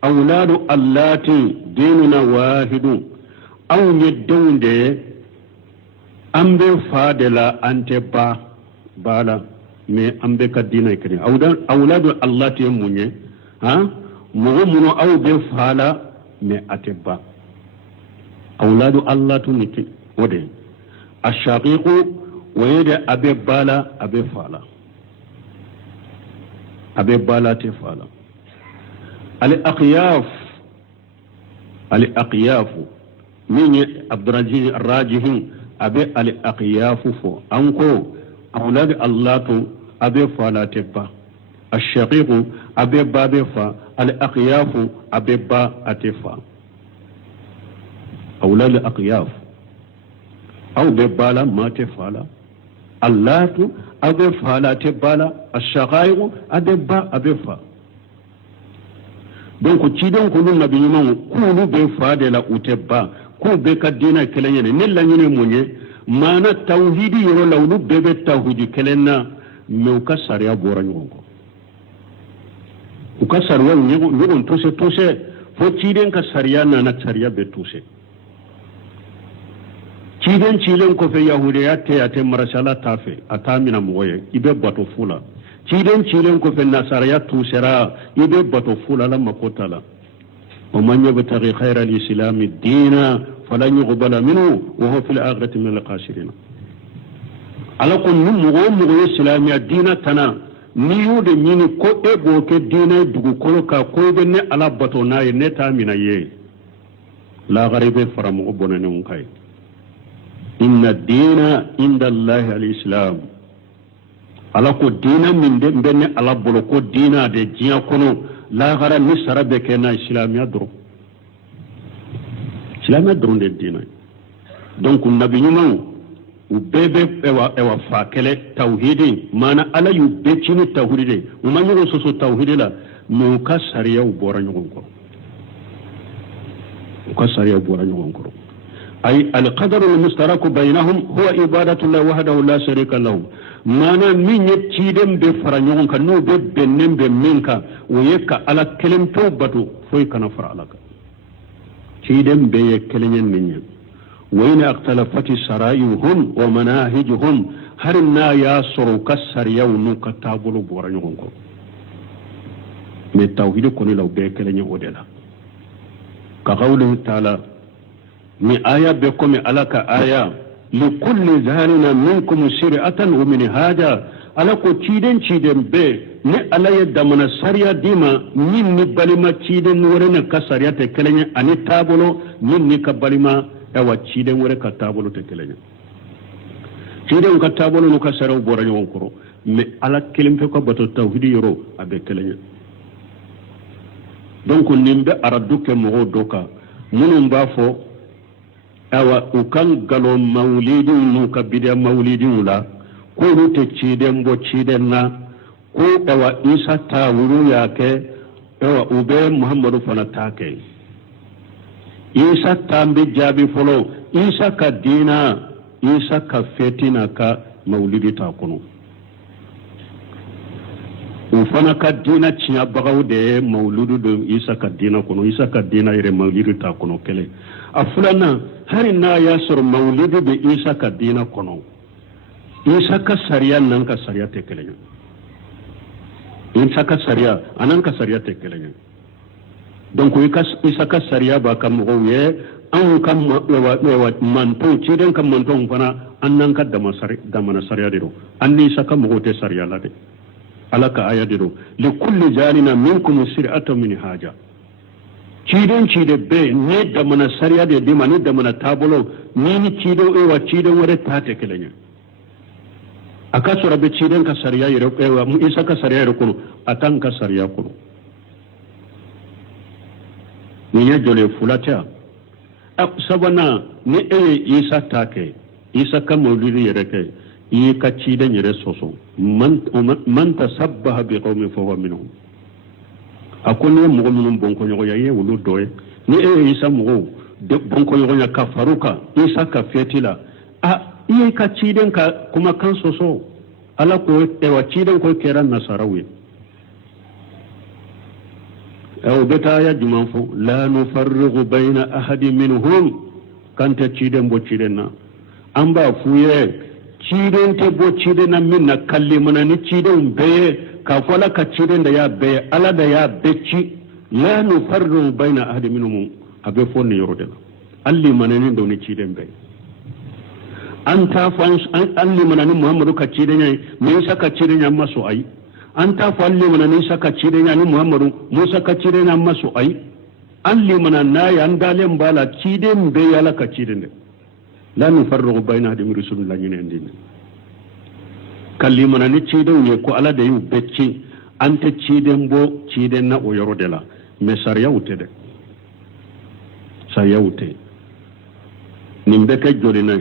awladu allati dinuna wahidu aw yeddunde ambe fadela ante bala me ambe kadina ikene awladu allati munye ha mu'minu aw be fala me ateba awladu allatu niti wode ashaqiqu wayda abe bala abe fala abe bala te fala al aqyaf min abdurrajiz arrajihin abe al aqyaf fo anko awlad allatu abe fala te ba ashaqiqu abe babe fa al aqyaf abe ba atefa awlad al aqyaf aw be bala ma te fala allatu abe fala te bala ashaqaiqu abe ba abe fa donc ci don ko nun nabi nyuma ko lu be faade la utebba ko be kadina kelenya ne la nyine munye mana tauhidi yoro lawlu be tauhidi kelenna me ka sariya bora nyongo ka sariya nyongo tose fo ci den ka sariya na sariya be tose ci den ko fe yahudiya te ate marasala tafe atamina moye ibe bato fula cilen ko fe nasaraya tusera ibe bato fula la makotala wa man yabtaghi khayra al-islam ad-din falan yuqbala minhu wa huwa fil akhirati min al-khasirin ala kun mugo islamiya dina tana ni yude mini ko ebo ke dina dugu ko ka ko be ne ala bato na ye ne ta mina ye la gharibe faramu bonane on kay inna ad-dina inda allahi al-islam ala ko dina min de benne ala bolo ko dina de jiya kono la gara ni sarabe ke na islamiya dro de dina donc nabi nyuma u bebe ewa fakele tauhidi mana ala yu becini tauhidi u manyo so tauhidi la no ka sariya u bora nyon ko ay al qadar al mustarak bainahum huwa ibadatu allah wahdahu la sharika lahu mana min yetti dem be fara nyon kan no be bennen be minka o yeka ala kelem to batu foy kana fara alaka ci dem be ye kelenyen minnya wayna ikhtalafati sarayuhum wa manahijuhum harna ya suru kasar yawnu katabulu bora nyon ko me tawhid ko ni law be kelenyen odela ka qawluhu ta'ala mi aya be ko mi alaka aya لكل ذلنا منكم شرعة ومنهاجا على كو تشيدن بي ني على يد من سريا ديما من بالما تشيدن ورنا كسريا تكلني اني تابلو من كبالما اوا تشيدن ور كتابلو تكلني تشيدن كتابلو نو كسرو بوراني وونكرو مي على كلمه كو بتو توحيد يرو ابي كلني donc nimbe aradu ke mogo doka munun ba fo awa ukan galo maulidi nu ka bidia maulidi la ko rute ciden bo ciden na ko awa isa ta wuru ya ke awa ube muhammadu fana ta ke isa tambe jabi folo isa ka dina isa ka fetina ka maulidi ta kono o fana ka dina ciya bagaw de mauludu do isa ka dina kono isa ka dina ire maulidi ta kono kele afulana hari na ya sor maulidi be isa ka dina kono isa ka sariya nan ka sariya te kele isa ka sariya anan ka sariya te kele donc isa ka sariya ba kam o ye an kam wa manto ci den kam manto fana annan ka da mana sariya de do anni isa ka mo te sariya la de alaka aya de do li kulli jalina minkum sir'atu min haja ciden cide be ne da mana sariya de mani da mana tabolo ni cido e wa ciden wore ta te kelenya aka sura be ciden ka sariya yere e wa mu isa ka sariya yere ko atan ka sariya ko ni ya jole fulata sabana ni e isa take isa ka maulidi yere ke yi ka ciden yere soso man tasabbaha bi qaumin fa huwa minhum akoni mo mun bon ko nyogo yaye wulu doye ni e isa mo de bon ko nyogo ya kafaruka isa ka fetila yi ka ciden ka kuma kan soso ala ko e wa ciden ko keran nasarawi aw beta ya juman fu la nufarrigu bayna ahadin minhum kanta ciden bo ciden na an ba fuye ciden te bo ciden na min na kalli mana ni ciden beye ka fola ka ciden da ya beye ala da ya becci la nufarrigu bayna ahadin minhum abe fonni yorodela alli mana ni do ni ciden beye an ta fa an li mana ni muhammadu ka ciden ne me saka ciden ya maso ai an ta falli mana ni saka cire ni muhammadu musa ka cire na masu ai an li mana na ya an dalen bala cide mbe ya la ka cire ne la nufarriqu baina hadim rasulillahi ne ndin kalli mana ni cide ne ko ala da yu becci an ta cide mbo cide na o yoro de la me sariya wute de sariya wute nimbe ka jori na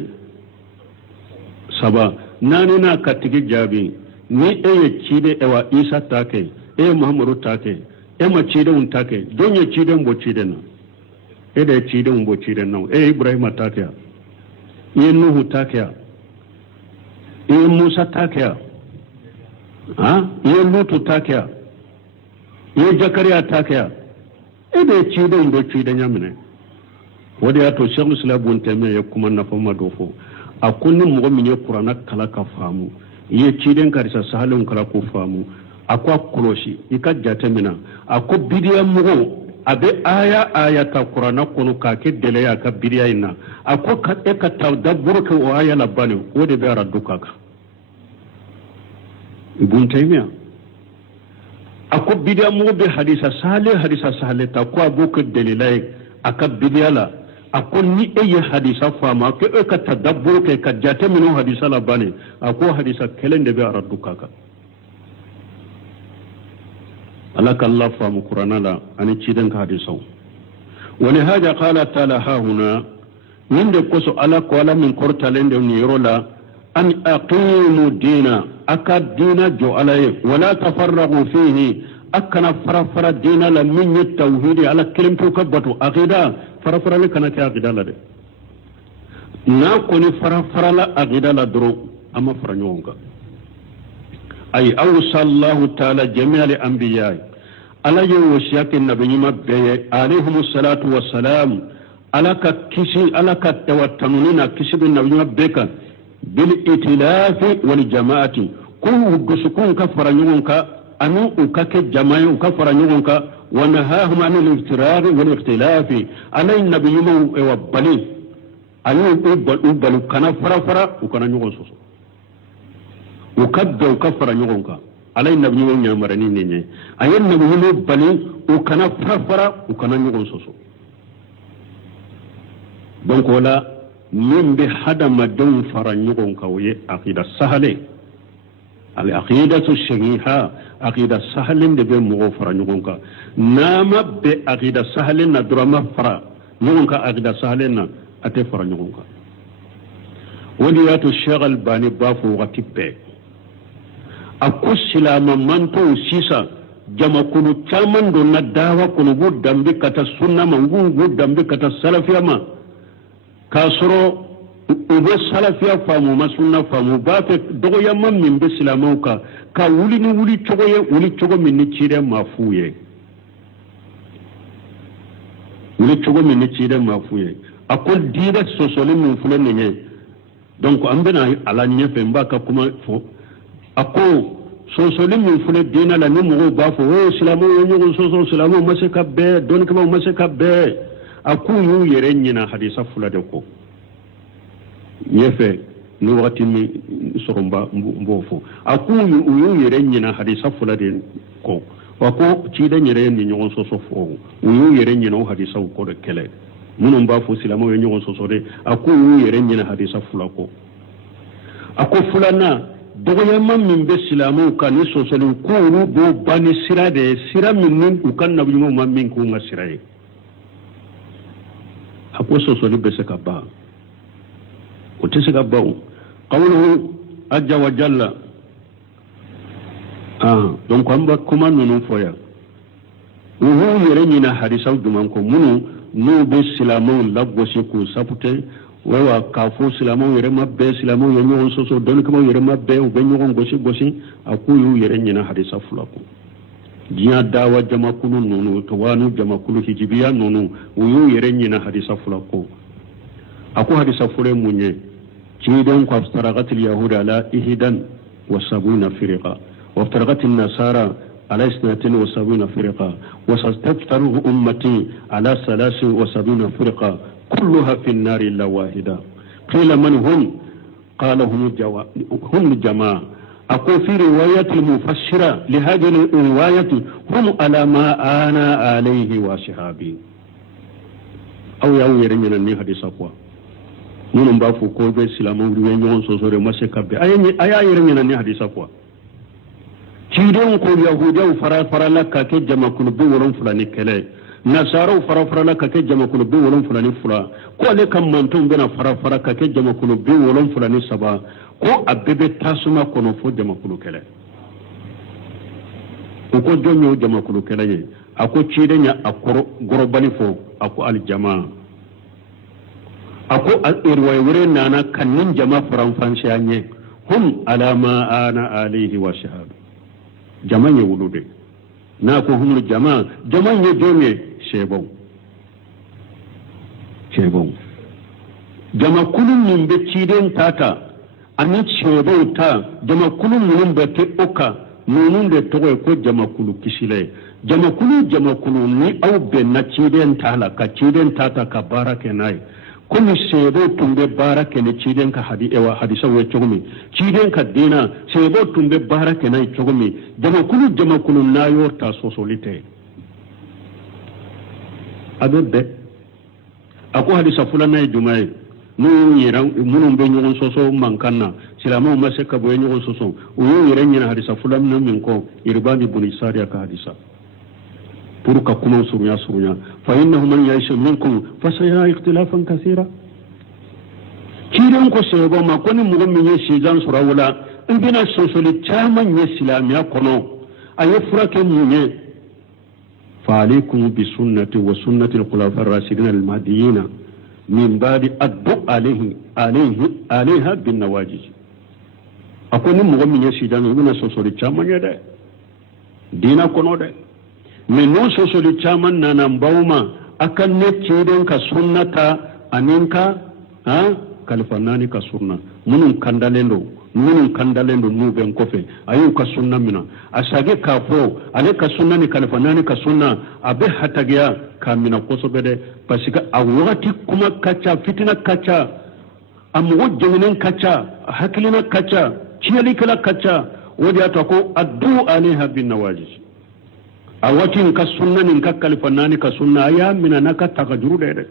saba nani na katigi jabi ni eye cide ewa isa take muhammadu take ma cide un take don ye cide mbo cide na da cide mbo cide na ibrahima take ya nuhu take ya musa take ya lutu take ya jakariya take ya da cide mbo cide nyamne wadi ya to shekhu islam bun teme ya kuma na fama dofo akunni mo mi ne qur'ana kala ka famu ye ciden karisa sahalin kala ko famu akwa kuroshi ika jatemina ako bidiya mugo abe aya ta qur'ana kono ka ke dele ya ka bidiya ina ako ka e ka tadabbur ka o aya labani o de be radduka ka ibn taymiya ako bidiya mugo be hadisa sahale ta ko abuka delilai aka bidiya la akon ni eye hadisa fama ke e ka tadabbur ke ka jate mino hadisa la bane ako hadisa kelen de be aradu kaka alaka allah famu qur'ana la ani ciden ka hadisa wani haja qala ta'ala ha huna min de koso ala ko ala min kortalen de ni rola an aqimu dina aka dina jo alaye wala tafarraqu fihi akana farafara dina la min tawhid ala kelimtu kabatu aqida farafara le kana ta aqida la de na ko ni farafara la aqida la dro ama faranyonga ay awsallahu ta'ala jami'al anbiya ala yuwashiyati nabiyima be alayhimus salatu wassalam alaka kisi alaka tawattanuna kisi bin nabiyima beka bil itilafi wal jama'ati ku gusukun ka faranyonga anu ukake jama'i ukafara nyugonka wa nahahum an al-iftirar wal ikhtilaf alay nabiyyu wa bali anu ubalu kana fara ukana nyugon soso ukadda ukafara nyugonka alay nabiyyu nyamarani nenye ayen nabiyyu bali ukana fara ukana nyugon soso donc wala min bi hadama don fara nyugonka waye aqida sahale al-aqidatu sahiha aqida sahalin de be mo fara nyugonka nama be aqida sahalen na drama fara ñogon ka aqida sahalen na ate fara ñogon ka woni yato Cheikh Albani bafo wakati be ako silama manto sisa jama kunu caman do na dawa kunu bu dambe kata sunna ma ngu dambe kata salafiya ma kasoro ube salafiya famu ma sunna famu ba fe dogo yamma min be silamaw ka wuli ni wuli cogo min ni cire mafuye wuli cogo min ni cire mafuye akol dida sosole min fulen ne donc an bena ala nyefe mbaka kuma fo ako sosole min fule dina la ni mo ba fo o silamo yo nyogo soso silamo maseka be don kama maseka be aku yu yere nyina hadisa fula de ko nyefe ni wakati mi soromba mbofo aku yu yere nyina hadisa fula de ko wako chide nyere ni nyogo soso fo yu yere nyina hadisa ko de kele munun ba fo silamo yo nyogo soso de aku yu yere nyina hadisa fula ko ako fulana dogoyama min be silamu kan ni sosoli kuru bo bani sira de sira min u kan nabi mo min ko nga sira ye ako sosoli be se ka ba o te se ka ba qawluhu ajja wa jalla donc amba kuma nunu foya uhu yere nyina hadisa duman ko munu no be silamu labgosi ko sapute wewa kafo silamo yere mabbe silamo yo nyon soso don ko yere mabbe o be nyon gosi akuyu yere nyina hadisa fulako jiya dawa jama kulu nunu to wanu jama kulu hijibiya nunu uyu yere nyina hadisa fulako aku hadisa fure munye ciden ko aftaragat al yahud ala ihdan wa sabuna firqa wa aftaragat an nasara على 72 فرقة وستفترق أمتي على 73 فرقة كلها في النار إلا واحدة قيل من هم قال هم الجماعة أقول في رواية المفسرة لهذه الرواية هم على ما أنا عليه وصحابي أو يرين من حديث أقوى نون بافو كوبي سلامو ريون سوسوري مسكابي أي يرين من حديث أقوى ciden ko yahudiyaw fara la ka ke jamakulu bi wolon fulani kele nasaraw fara la ka ke jamakulu bi wolon fulani fula ko le kam mantum bena fara ka ke jamakulu bi wolon fulani saba ko abebe tasuma kono fo jamakulu kele ko jonyo jamakulu kele ye ako ciden ya akoro gorobani fo ako al jamaa ako al irway wure nana kanin jama faran fanshi anye hum alama ana alihi wa shahab jama ye wulude na ko humul jama ye jome shebon jama kulun min be ciden tata ani shebon ta jama kulun min be te oka nunun de togo ko jama kulu kisile jama kulu ni au be na ciden tala ka ciden tata ka barake nai kullu sebo tumbe barake ne ciden ka hadisa we chogomi ciden ka dina sebo tumbe barake na chogomi jama kulu na yo ta sosolite abebe ako hadisa fulana e jumae no yera munum be nyon soso mankanna silamo maseka bo nyon soso o yera nyina hadisa fulana min ko irbani buni sariya ka hadisa pour ka kuma surunya fa innahu man yaishu minkum fa sayara ikhtilafan kaseera kidan ko sebo ma ko ni mugo min yeshi jan surawula indina sosoli chaman ye islamiya kono ayi furake munye fa alaykum bi sunnati wa sunnati al-khulafa ar-rashidin al-mahdiyyin min ba'di addu alayha bin nawajij akoni mugo min yeshi jan indina sosoli chaman ye de dina kono de mais non sosoli caman nana mbawma akan ne ceden ka sunnata aninka kalifanani ka sunna munun kandalendo nuben kofe ayu ka sunna mina asage ka fo ale ka sunna ni kalifanani ka sunna abe hatagiya ka mina koso bede pasika awati kuma kacha fitina kacha amugo jeminen kacha hakilina kacha ciyali kala kacha wodi atako addu alaiha bin nawajis awatin ka sunna nin ka kalifanani ka sunna ya mina naka takajuru de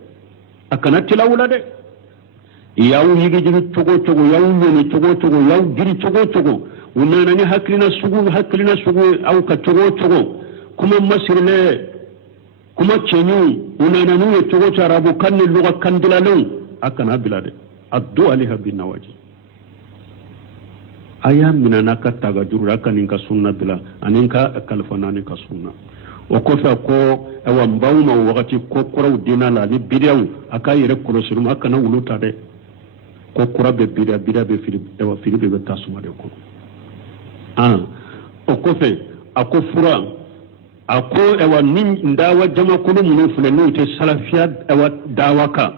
akana tilawula de yaw yigi jigi togo yaw nyoni togo yaw giri togo unana ni haklina sugu aw ka togo kuma masirle kuma cenyu unananu ya cogo carabu kan ne luga kandilalun akana bilade addu aliha bin nawaji aya minana ka taga juru akanin ka sunna bila aninka kalfanani ka sunna o ko fa ko awa mbawma wakati ko kuraw dina la ni bidiyaw aka yere kolosirum akana wuluta de ko kura be bidiya be fili ewa fili be tasuma de ko o ko fe ako fura ako ewa nin ndawa jama kulu munu fule no te salafiya ewa dawaka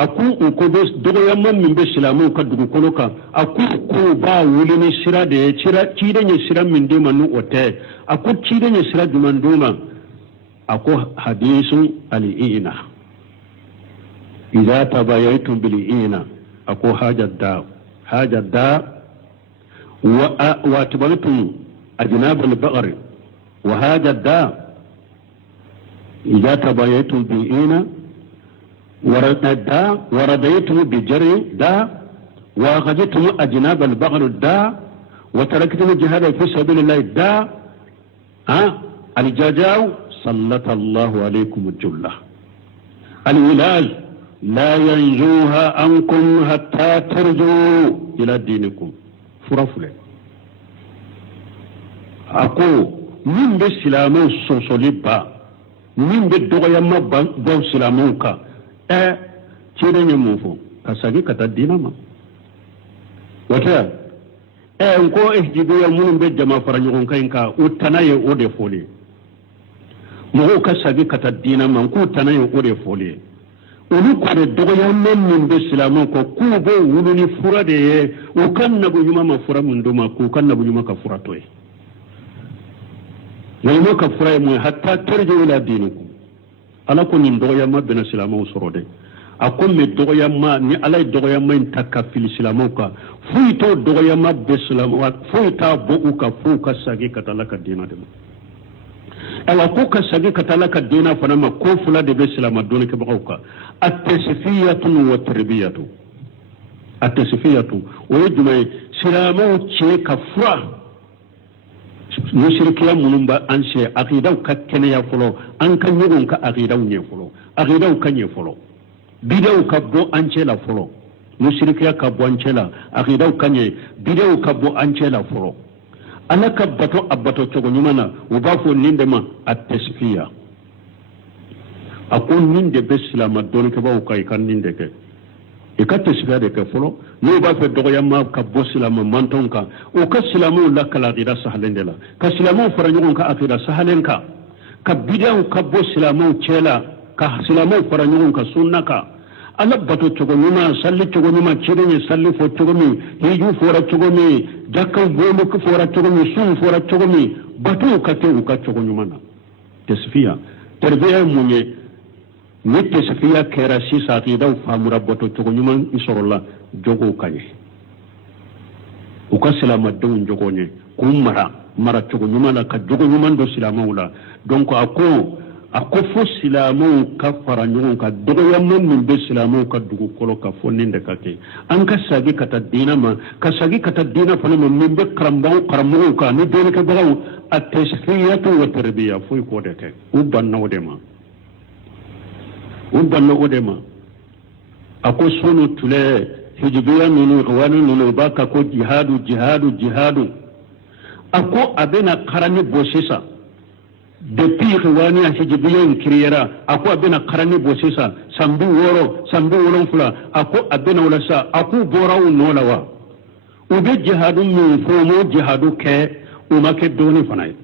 aku ko be dogo yamma min be silamu ka dugu koloka aku ko ba wuli ni sira de cira cide ni sira min de manu ote aku cide ni sira duman duma aku hadisu al-ina idza tabayaytum bil ina aku hajadda wa tabaytum ajnab al-baqar wa hajadda idza tabayaytum bil ina ورديتم بجري دا واخذتم اجناب البقر دا وتركتم الجهاد في سبيل الله دا الجاجاو سلط الله عليكم الجلة الولاج لا ينجوها عنكم حتى ترجعوا الى دينكم فرفله اكو من بسلامو سوسوليبا من بدغيا ما بو سلاموكا cire ne mufo ka sagi ka taddina ma wata ko ihjibu ya munun be jama faranyon kai ka utanaye ode fole mo ka sagi ka taddina ma ku tanaye ode fole ulu ko de dogo ya men be islamu ko ku bo wulu ni fura de o kan na bu yuma ma fura mun do ma ku kan na bu yuma ka fura toy yuma ka fura mu hatta tarju ila dinikum ala ko nin dogo yamma bena silamaw sorode akon me dogo yamma ni ala dogo yamma in takafil silamaw ka fuito dogo yamma be silamaw fuita bo ka fu ka sagi katalaka dina de ala ko ka sagi katalaka dina fana ma ko fula de be silama doni ke baka at-tasfiyatu wa tarbiyatu at-tasfiyatu o yujmai silamaw ce ka fura mushrikiya munun ba an she aqidaw ka kene ya folo an kan yugun ka aqidaw ne folo aqidaw kan ye folo bidaw ka bo an ce la folo mushrikiya ka bo an ce la aqidaw kan ye bidaw ka bo an ce la folo ana ka bato abato to nyumana u ba fo ninde ma at-tasfiya akon ninde be islama don ke ba u kai kan ninde ke ikate sigade ke folo no ba fe dogo yamma ka bo silama manton ka o ka silamu la kala dira sahalende la ka silamu faranyon ka akira sahalenka ka bidan ka bo silamu chela ka silamu faranyon ka sunnaka ala bato chogo nyuma salli chogo nyuma chirenye salli fo chogo mi hiju fora chogo mi jakka bomo ko fora chogo mi sun fora chogo mi bato ka te ka chogo nyuma na tasfiya tarbiya munye nite safiya kera si saati daw famura boto cogo nyuman isorola jogo kanye uka silama dun jogo nye mara cogo nyumana ka jogo nyuman do silama wula donc ako fo silama ka fara nyugon ka dogo yamman min be silama ka dugu kolo ka fo ninde ka ke an ka sagi kata dina ma ka sagi kata dina fana ma min be karambaw ka ni doni ka bagaw at-tasfiyatu wa tarbiya fo ko de te ubanna wodema ubanna odema ako sunu tule hijibiya nunu wani nunu baka ko jihadu ako abena karani bosisa depuis wani hijibiya kiriyera ako abena karani bosisa sambu woro fula ako abena wala sa ako boraw nolawa ube jihadu mun fomo jihadu ke umake doni fanai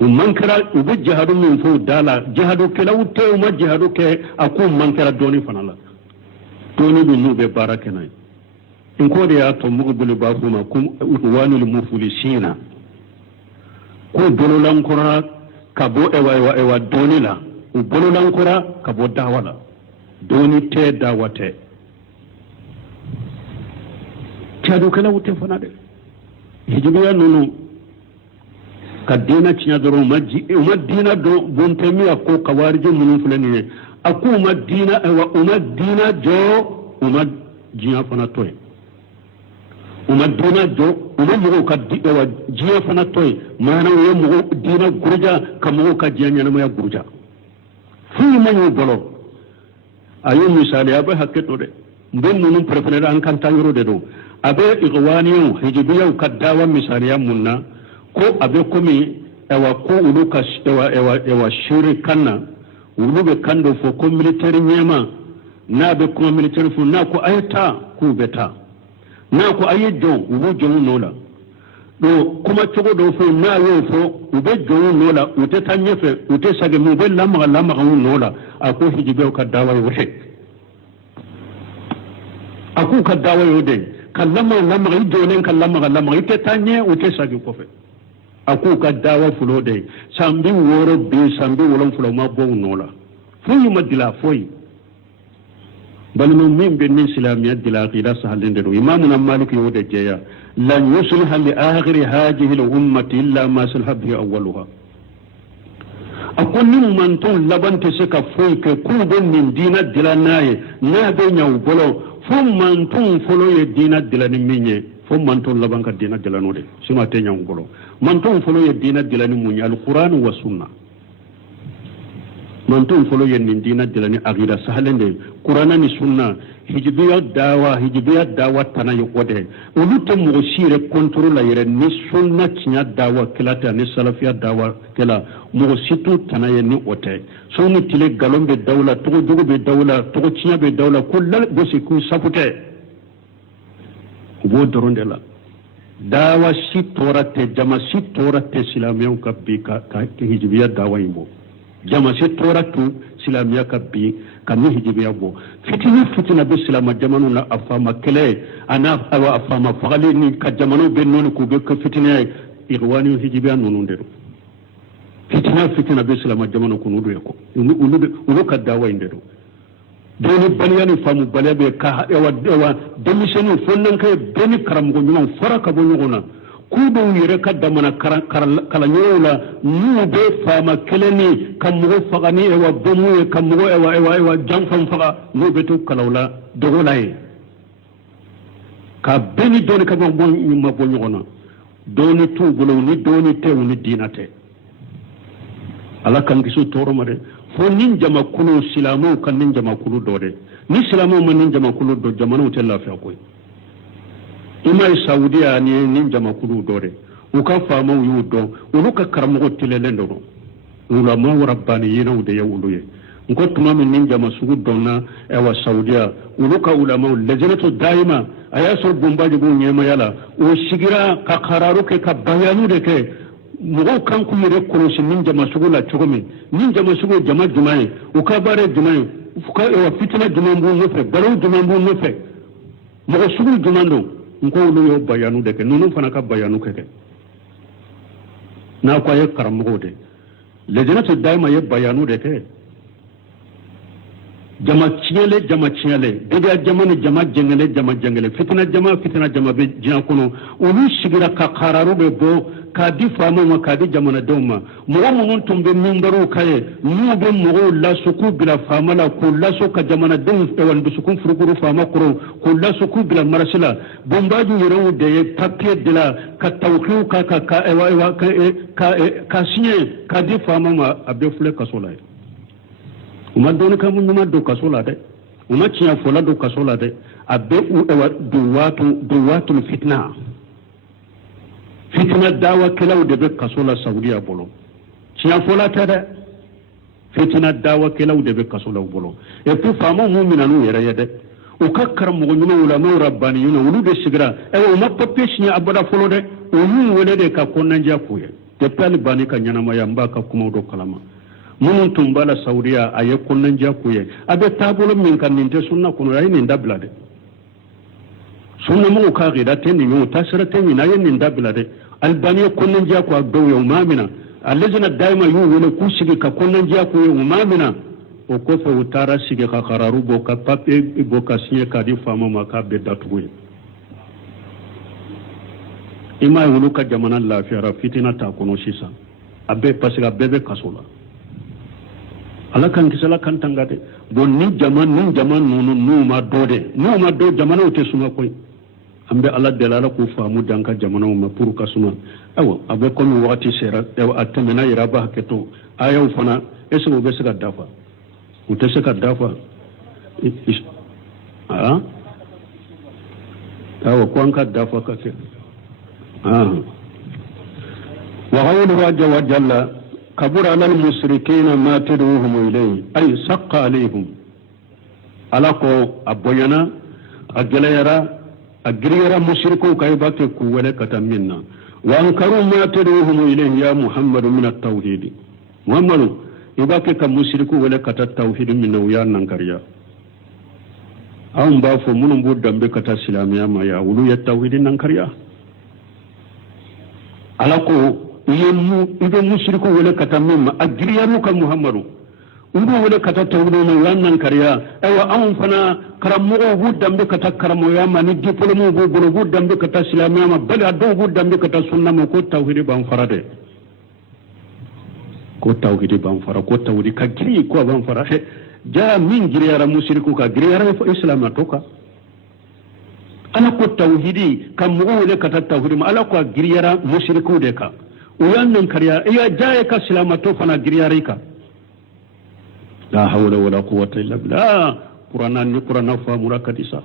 mankara ube jihadu min fo dala jihadu ke lawte uma jihadu ke aku mankara doni fanala doni bi nube barake nay in ko de ya to mugo bulu ba kuma kum wanul muflisina ko dolo lankura kabo ewa doni la u bolo lankura kabo dawala doni te dawate jihadu ke lawte fanade hijibiya nunu ka dina cinya doro umadina do bontemi ko kawarje munun fulani ne aku umadina jo umad jiya fana toy uma dina jo uma mugo ka wa jiya fana toy mana wo mugo dina gurja ka mugo ka jiya nyana ma gurja fu man bolo ayo misali abe hakketo de ben nunun prefere an kan tayro de do abe igwaniyo hijibiya ka dawa misali ya munna ko abe komi ewa ko ulu ka ewa shiri kanna ulu be kando fo ko military nyema na be ko military fu na ko ayta ku beta na ko ayeddo ulu jomu nola do kuma cogo do fo na yo fo ube jomu nola ute tanyefe ute sage mu be lamma nola ako hijibiya ka dawa yo he aku ka dawa yo de kallama lamma idonen kallama ite tanye ute sage ko fe aku ka dawa fulo de sambi woro be sambi wolon fulo ma bo nola fuyi madila foyi balmo min be min islamiyya dila qila sahalinde do imamuna malik yode jeya lan yuslih li akhir hadhihi al ummati illa ma salaha bihi awwaluha akonni man ton labante se ka foyi ke ku ben min dina dila naye na be nyaw bolo fu man ton folo ye dina dila ni minye fo man ton laban ka dina dila no de sima te nyaw bolo man ton folo ye dina dila ni munye al qur'an wa sunna man ton folo ye nin dina dila ni aqida sahalende qur'ana ni sunna hijibiya dawa tana yo wode ulutte mo sire contrôle yere ni sunna tinya dawa kelata ni salafiya dawa kela mo situ tana ye ni ote so ni tile galombe dawla to jogo be dawla to tinya be dawla kullal go se ku safute wo dorondela dawa si torate jama si torate silamiyan ka bi ka hijibiya dawa yimo jama si toratu silamiya ka bi ka mi hijibiya bo fitina be silama jamanu na afama kele ana awa afama fagali ni ka jamanu be non ko be ka fitina irwani hijibiya nonu ndero fitina be silama jamanu ko nudu yako ulu ka dawa indero doni baliyani famu balabe ka ewa demisenu fonnan kay beni karamugo nyuma faraka bo nyogona kudo yere ka damana kala nyola mu be fama keleni kamugo fagani ewa bomu kamugo ewa jamfam faga no betu kalawla dogolay ka beni doni ka bo nyuma bo nyogona doni tu bolo ni doni tew ni dinate ala kan gisu toro made fo nin jama kulu silamu kan nin jama kulu dode ni silamu man nin jama kulu do jamanu tella fa koy imay saudiya ni nin jama kulu dode u ka faamu yudo ulu ka karamo tilelen do ulama rabbani yina ude yawuluye ngo tuma min nin jama sugu donna e wa saudiya ulu ka ulama lajnatu daima aya so bombaji bu nyema yala o sigira ka qararu ke ka bayanu de ke mugo kan ku yere korosi min jama sugu la chogomi min jama sugu jama jumaye u ka bare jumaye fuka e fitina jumambu no fe baro jumambu no fe mugo sugu jumando ngo lu yo bayanu de ke nunu fana ka bayanu ke na ko ye karamugo de lejana daima ye bayanu de ke jama chiyale diga jama jengele fitina jama be jian kono ulu sigira ka qararu be bo ka di famu ma ka di jamana doma mo mun tumbe mimbaru kaye mu be mo la suku bila famala ko la suka jamana dum e wan suku furuguru fama kuro ko la suku bila marasila bombaju yero de papier de la ka tawqiu ka ewa ka signé ka di famu ma abe fule kasola uma doni kamu nyuma do kasola de uma tiya fola do kasola de abe u ewa do watu fitna dawa kelaw de be kasola saudiya bolo tiya fola tada fitna dawa kelaw de be kasola bolo e pu famo mu'mina nu yere yede o kakkar mo nyuma ulama rabbani yuna wulu de sigra e o ma popeshni abada folo de o yu wele de ka konnanja kuye de talibani ka nyana ma yamba ka kuma do kalama mun tumbala saudiya aye kunnan jakuye abe tabulo min kan ninte sunna kuno yayi nin dabla de sunna mu ka gida ten ni tasira ten ni nayi nin dabla de albani kunnan jaku agdo yo mamina allazina daima yu wala kusigi ka kunnan jaku yo mamina o ko fa utara sige ka qararu bo ka pape bo ka siye ka di fama ma ka be datuwe ima wulu ka jamana lafiya fitina ta kuno sisa abe pasiga bebe kasola ala kan kisala kan tangate bon ni jaman nunu numa do jamana o te suma koy ambe ala delala ku faamu danka jamana ma pour kasuma awa abe komi wakati sera atemena iraba haketo ayaw fana ese mo be se ka dafa ute se ka dafa awa ko an ka dafa ka ke wa qawluhu azza wa jalla kabura alal musrikeena ma tad'uhum ilayhi ay saqqa alayhim ala ko aboyana agelayara agriyara mushriko kay bakke ku wala kataminna wa ankaru ma tad'uhum ilayhi ya muhammad min at-tauhid muhammad ibake ka mushriko wala kata tauhid min ya nankariya an ba fo munun bu dambe kata silamiya ma ya wulu ya tauhid nankariya ala ko yemu ido mushriko wala kataminna agriyaru ka muhammadu udu wala kata tawdo no wannan kariya aywa an fana karamo bu dambe kata karamo ya mani diploma bu bu dambe kata islamiya ma bal ado bu dambe kata sunna mo ko tawhid ban farade ko tawhid ban fara ko tawhid ka giri ko ban fara he ja min giri ara mushriku ka giri ara islam to ka ana ko tawhidi kam mo wala kata tawhid ma ala ko giri ara mushriku de ka uyannan kariya iya jaye ka islam to fana giri ara ka la hawla wala quwwata illa billah qur'ana fa murakadisa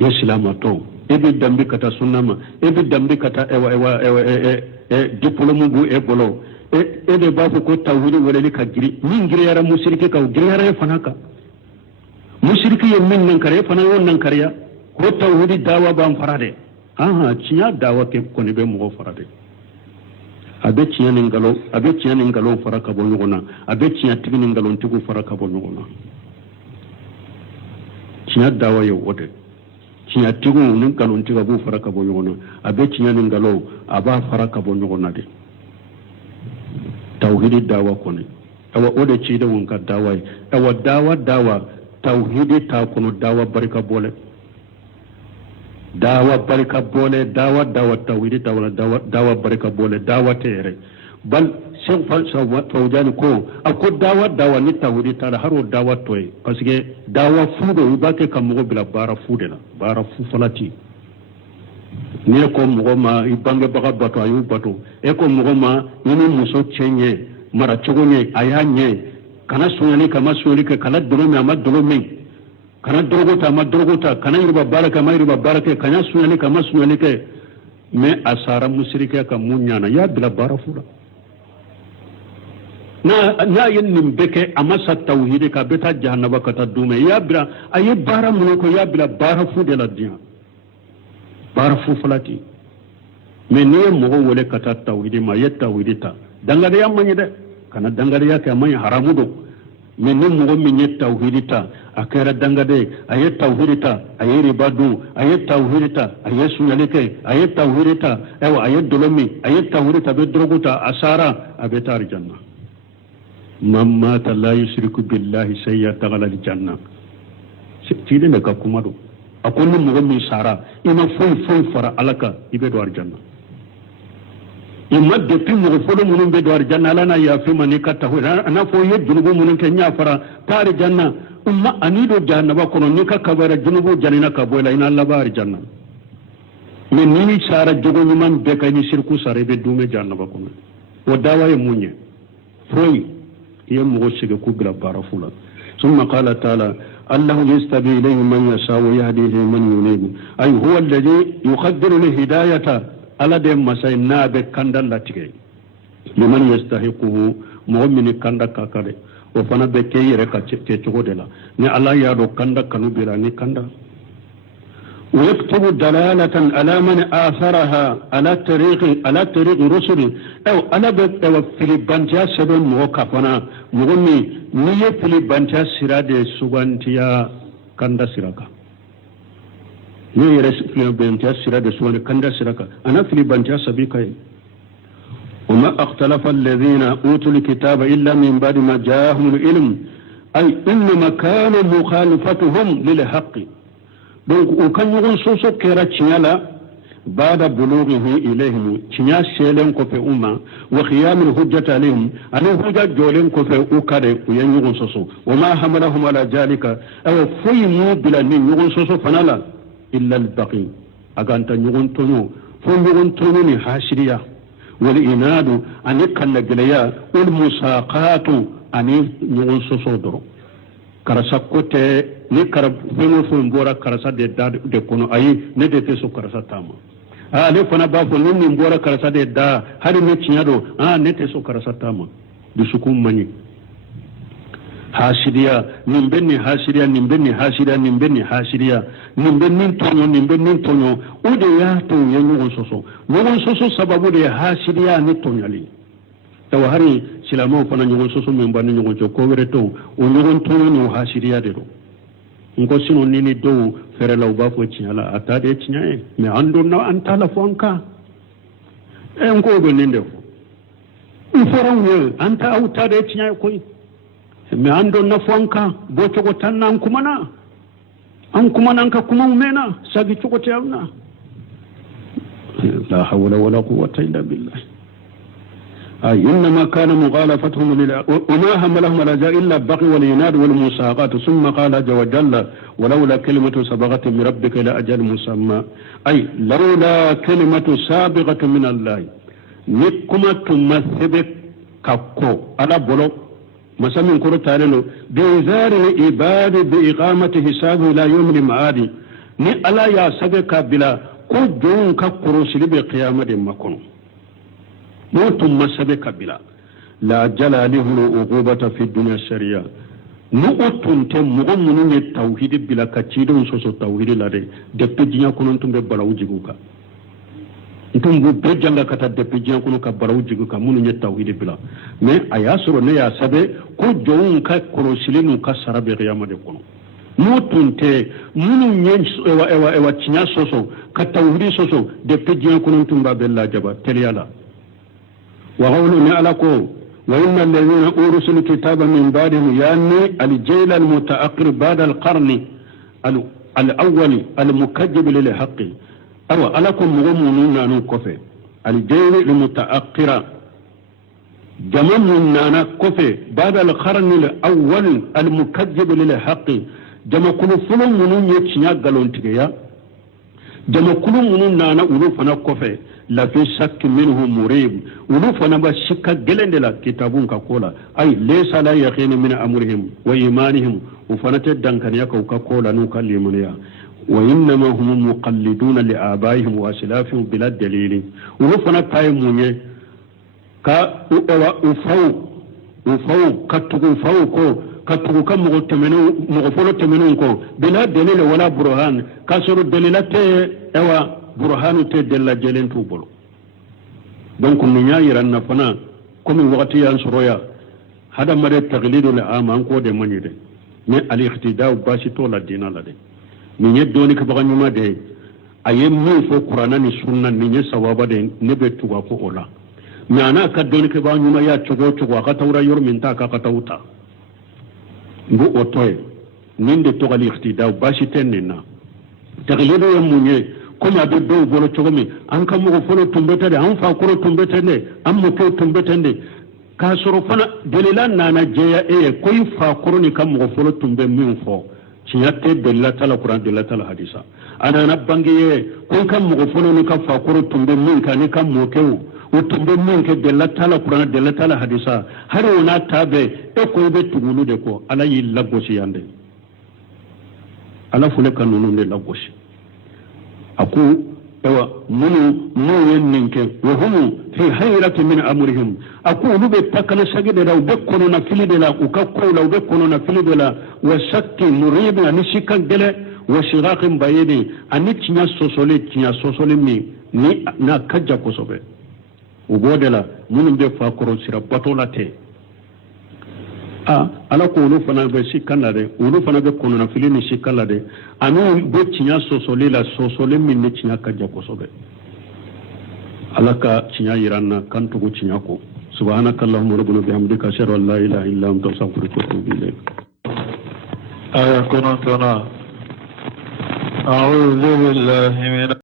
ya silama to ebe dambi kata sunnama ebe dambi kata ewa diploma bu e bolo ebe ba ko tawhid wala ni kagiri min giri yara mushrike ka giri yara fanaka mushrike yen min nan kare fana yon nan kariya ko tawhid dawa ban farade ciya dawa ke ko ne be mo farade abe tiyanin galo fara ka bo nyogona abe tiya tiginin galon tigu fara ka bo nyogona tiya dawa yo wode tiya tigu nin galon tiga bu fara ka bo nyogona abe tiyanin galo aba fara ka bo nyogona de tauhidi dawa kone awa ode ci da wonka dawa awa dawa tauhidi ta kono dawa barka bole dawa barka bole dawa tawhidi dawa barka bole dawa tere bal shin fawjani ko ako dawa ni tawhidi tara haro dawa toy parce que dawa fudo ibake kam mo bila bara fudela bara fu falati ni ko mo ma ibange baga bato ayu bato e ko mo ma ni muso chenye mara chogonye ayanye kana sunyani kama sunyani kala dolomi ama dolomi kana drogota kana yirba baraka kana sunyani kama sunyani ke me asara musrike ka munyana ya bila bara fula na yin nimbeke amasa tauhidi ka beta jahannaba ka tadume ya bila ayi bara munoko ya bila bara fu de la dia bara fu falati me ne mo wole ka tauhidi ma ya tauhidi ta dangare ya manyi de kana dangare ya ka manyi haramu do me ne mo min ya tauhidi ta akara dangade aye tawhidita aye ribadu aye tawhidita aye sunyalike aye tawhidita ewa aye dolomi aye tawhidita be droguta asara abetar janna mamma ta la yushriku billahi shay'a tagala janna tide me ka kuma do akonni mo mi sara ina foi fara alaka ibe do arjanna imma de pimu ko fodo munun be do arjanna lana ya fi mani ka tawhid ana fo ye junugo munun ke nya fara tar janna umma anido jahannaba kono ni ka kabara junubu janina ka boyla ina labari janna men ni sara jogo ni man be kay ni shirku sare be dume jahannaba kono o dawa e munye foy yem mo shige ku bila barafula thumma qala ta'ala الله يستبي إليه من يشاء ويهديه من ينيب أي هو الذي يقدر الهداية على دم مسينا بكندل لتكي لمن يستحقه مؤمن كندا كاكاري وفنا بكي ركا تشغدلا ني الله يادو كندا كانوا بيراني كندا ويكتب دلالة على من آثرها على طريق رسل أو على فيليبانتيا سبب موقفنا مغني نية فيليبانتيا سرادة سوغانتيا كندا سراكا نية فيليبانتيا سرادة سوغانتيا كندا سراكا أنا فيليبانتيا سبيكا وما اختلف الذين أوتوا الكتاب إلا من بعد ما جاءهم العلم أي إنما كان مخالفتهم للحق donc o kan yugon soso kera chinyala bada bulughihi ilayhim chinya shelen ko fe umma wa khiyamul hujjati alayhim anu hujja jolen ko fe ukade o yan yugon soso wa ma hamalahum ala jalika aw fuyimu bila min yugon soso fanala illa albaqi aganta ñogon toño fo ñogon toño ni hasiriya wal inadu ani kalla geleya wal musaqatu ani ñogon soso doro karasa kote ni kara fengo fo mbora karasa de kono ayi ne de te so karasa tama ale fana ba fo ni mbora karasa de da hari ne tinyado ne te so karasa tama dusukum mani hasiriya nimbenni hasiriya nimbenni hasiriya nimbenni hasiriya nimbenni tonyo o de ya to ye ñogon soso sababu de hasiriya ni tonyali tawa hari silamo fana ñogon soso men banni ñogon co ko were to o ñogon tonyo ni hasiriya de do ngo sino nini do fere law ba fo ciala ata de ciae mais ando na antala fo anka ngo be nende fo foro we anta auta de ciae koy mais ando na fo anka bo cogo tan an kumana ka kuma mena sagi cogo te amna la hawla wala quwwata illa billah إنما كان مغالفتهم وما هملهم على ذا إلا البغي والعناد والمساقات ثم قال عز وجل ولولا كلمة سبقت من ربك إلى أجل مسمى أي لولا كلمة سابقة من الله نكما تمثبك كاكو على بلو مسمى كرة تعالى بإنذار العباد بإقامة حساب إلى يوم المعاد ni ala ya sabe kabila ko jon ka korosili be qiyamah de makono موتم مسبك بلا لا جلاله العقوبة في الدنيا الشريعة نقطن تم مغمون التوحيد بلا كتير وسوس التوحيد لا ده دبجيا كنون تم ببلاو جيغوكا نتم ببجانغا كتا دبجيا كنون كبلاو جيغوكا منو التوحيد بلا ما أياسر نيا سبه كو جون كا كروسلين كسر بقيامة كنون موتن تي منو ينش اوا تنيا سوسو كتوحيد سوسو دبجيا كنون تم ببلا جبا تليالا وقولوا نعلكو وإن الذين أورثوا الكتاب من بعدهم يعني الجيل المتأخر بعد القرن الأول المكذب للحق أو ألكم مغمونون نانو كفي الجيل المتأخر جمعنا كفي بعد القرن الأول المكذب للحق جمع كل فلو منون يتشنيا قالون تكيا جمع كل منون نانا أولوفنا كفي la fi shakk minhu murib ulu fana ba shikka gelende la kitabun ka kola ay laysa la yaqin min amrihim wa imanihim ufana te dankaniya ka kola nu kallimuniya wa innama hum muqalliduna li abaihim wa aslafihim bila dalil ulu fana tay munye ka ufaw katugu kam mo folo temenu ko bila dalil wala burhan kasuru dalilate ewa burhanu te della jelen tu bolo donc ni nyaayiran na fana comme wakati yan soroya hada mare taglidu la ama ko de manide mais al ihtida bashi to la dina la de ni nye doni ka baga nyuma de ayem mu fo qur'ana ni sunna ni nye sawaba de ne be tuga ko ola mais ana ka doni ka baga nyuma ya chogo ka tawra yor min ta ka tawta ngu otoy ninde to al ihtida bashi tenna taglidu yam munye comme abe do bolo chogomi an kam mo folo tumbete de an fa koro tumbete de an mo to tumbete de ka soro fana dalilan nana jeya koy fa koro ni kam mo folo tumbe min fo ciyatte dalila tala qur'an dalila tala hadisa ana na bangiye ko kam mo folo ni kam fa koro tumbe min kan ni kam mo kew o tumbe min ke dalila tala qur'an dalila tala hadisa har wona tabe ko be tugulu de ko ala yi lagosi yande ala fule kanunu ne lagosi aku ewa munu yenninke wa hum fi hayrati min amrihim aku lube takana sagide law bekkono na filide la ukakko law bekkono na filide la wa shakki murib ani shikan gele wa shiraqin bayidi ani tinya sosole mi ni na kajja ko sobe ubodela munu be fa koro sira batola te ala ko olu fana be sikala de olu fana be kono na filini sikala de anu be tinya sosole min ne tinya kajja ko sobe ala ka tinya yiranna kantugo tinya ko subhanakallahumma rabbuna bihamdika ashhadu an la ilaha illa anta astaghfiruka wa atubu ilayk aya kono tona a'udhu billahi min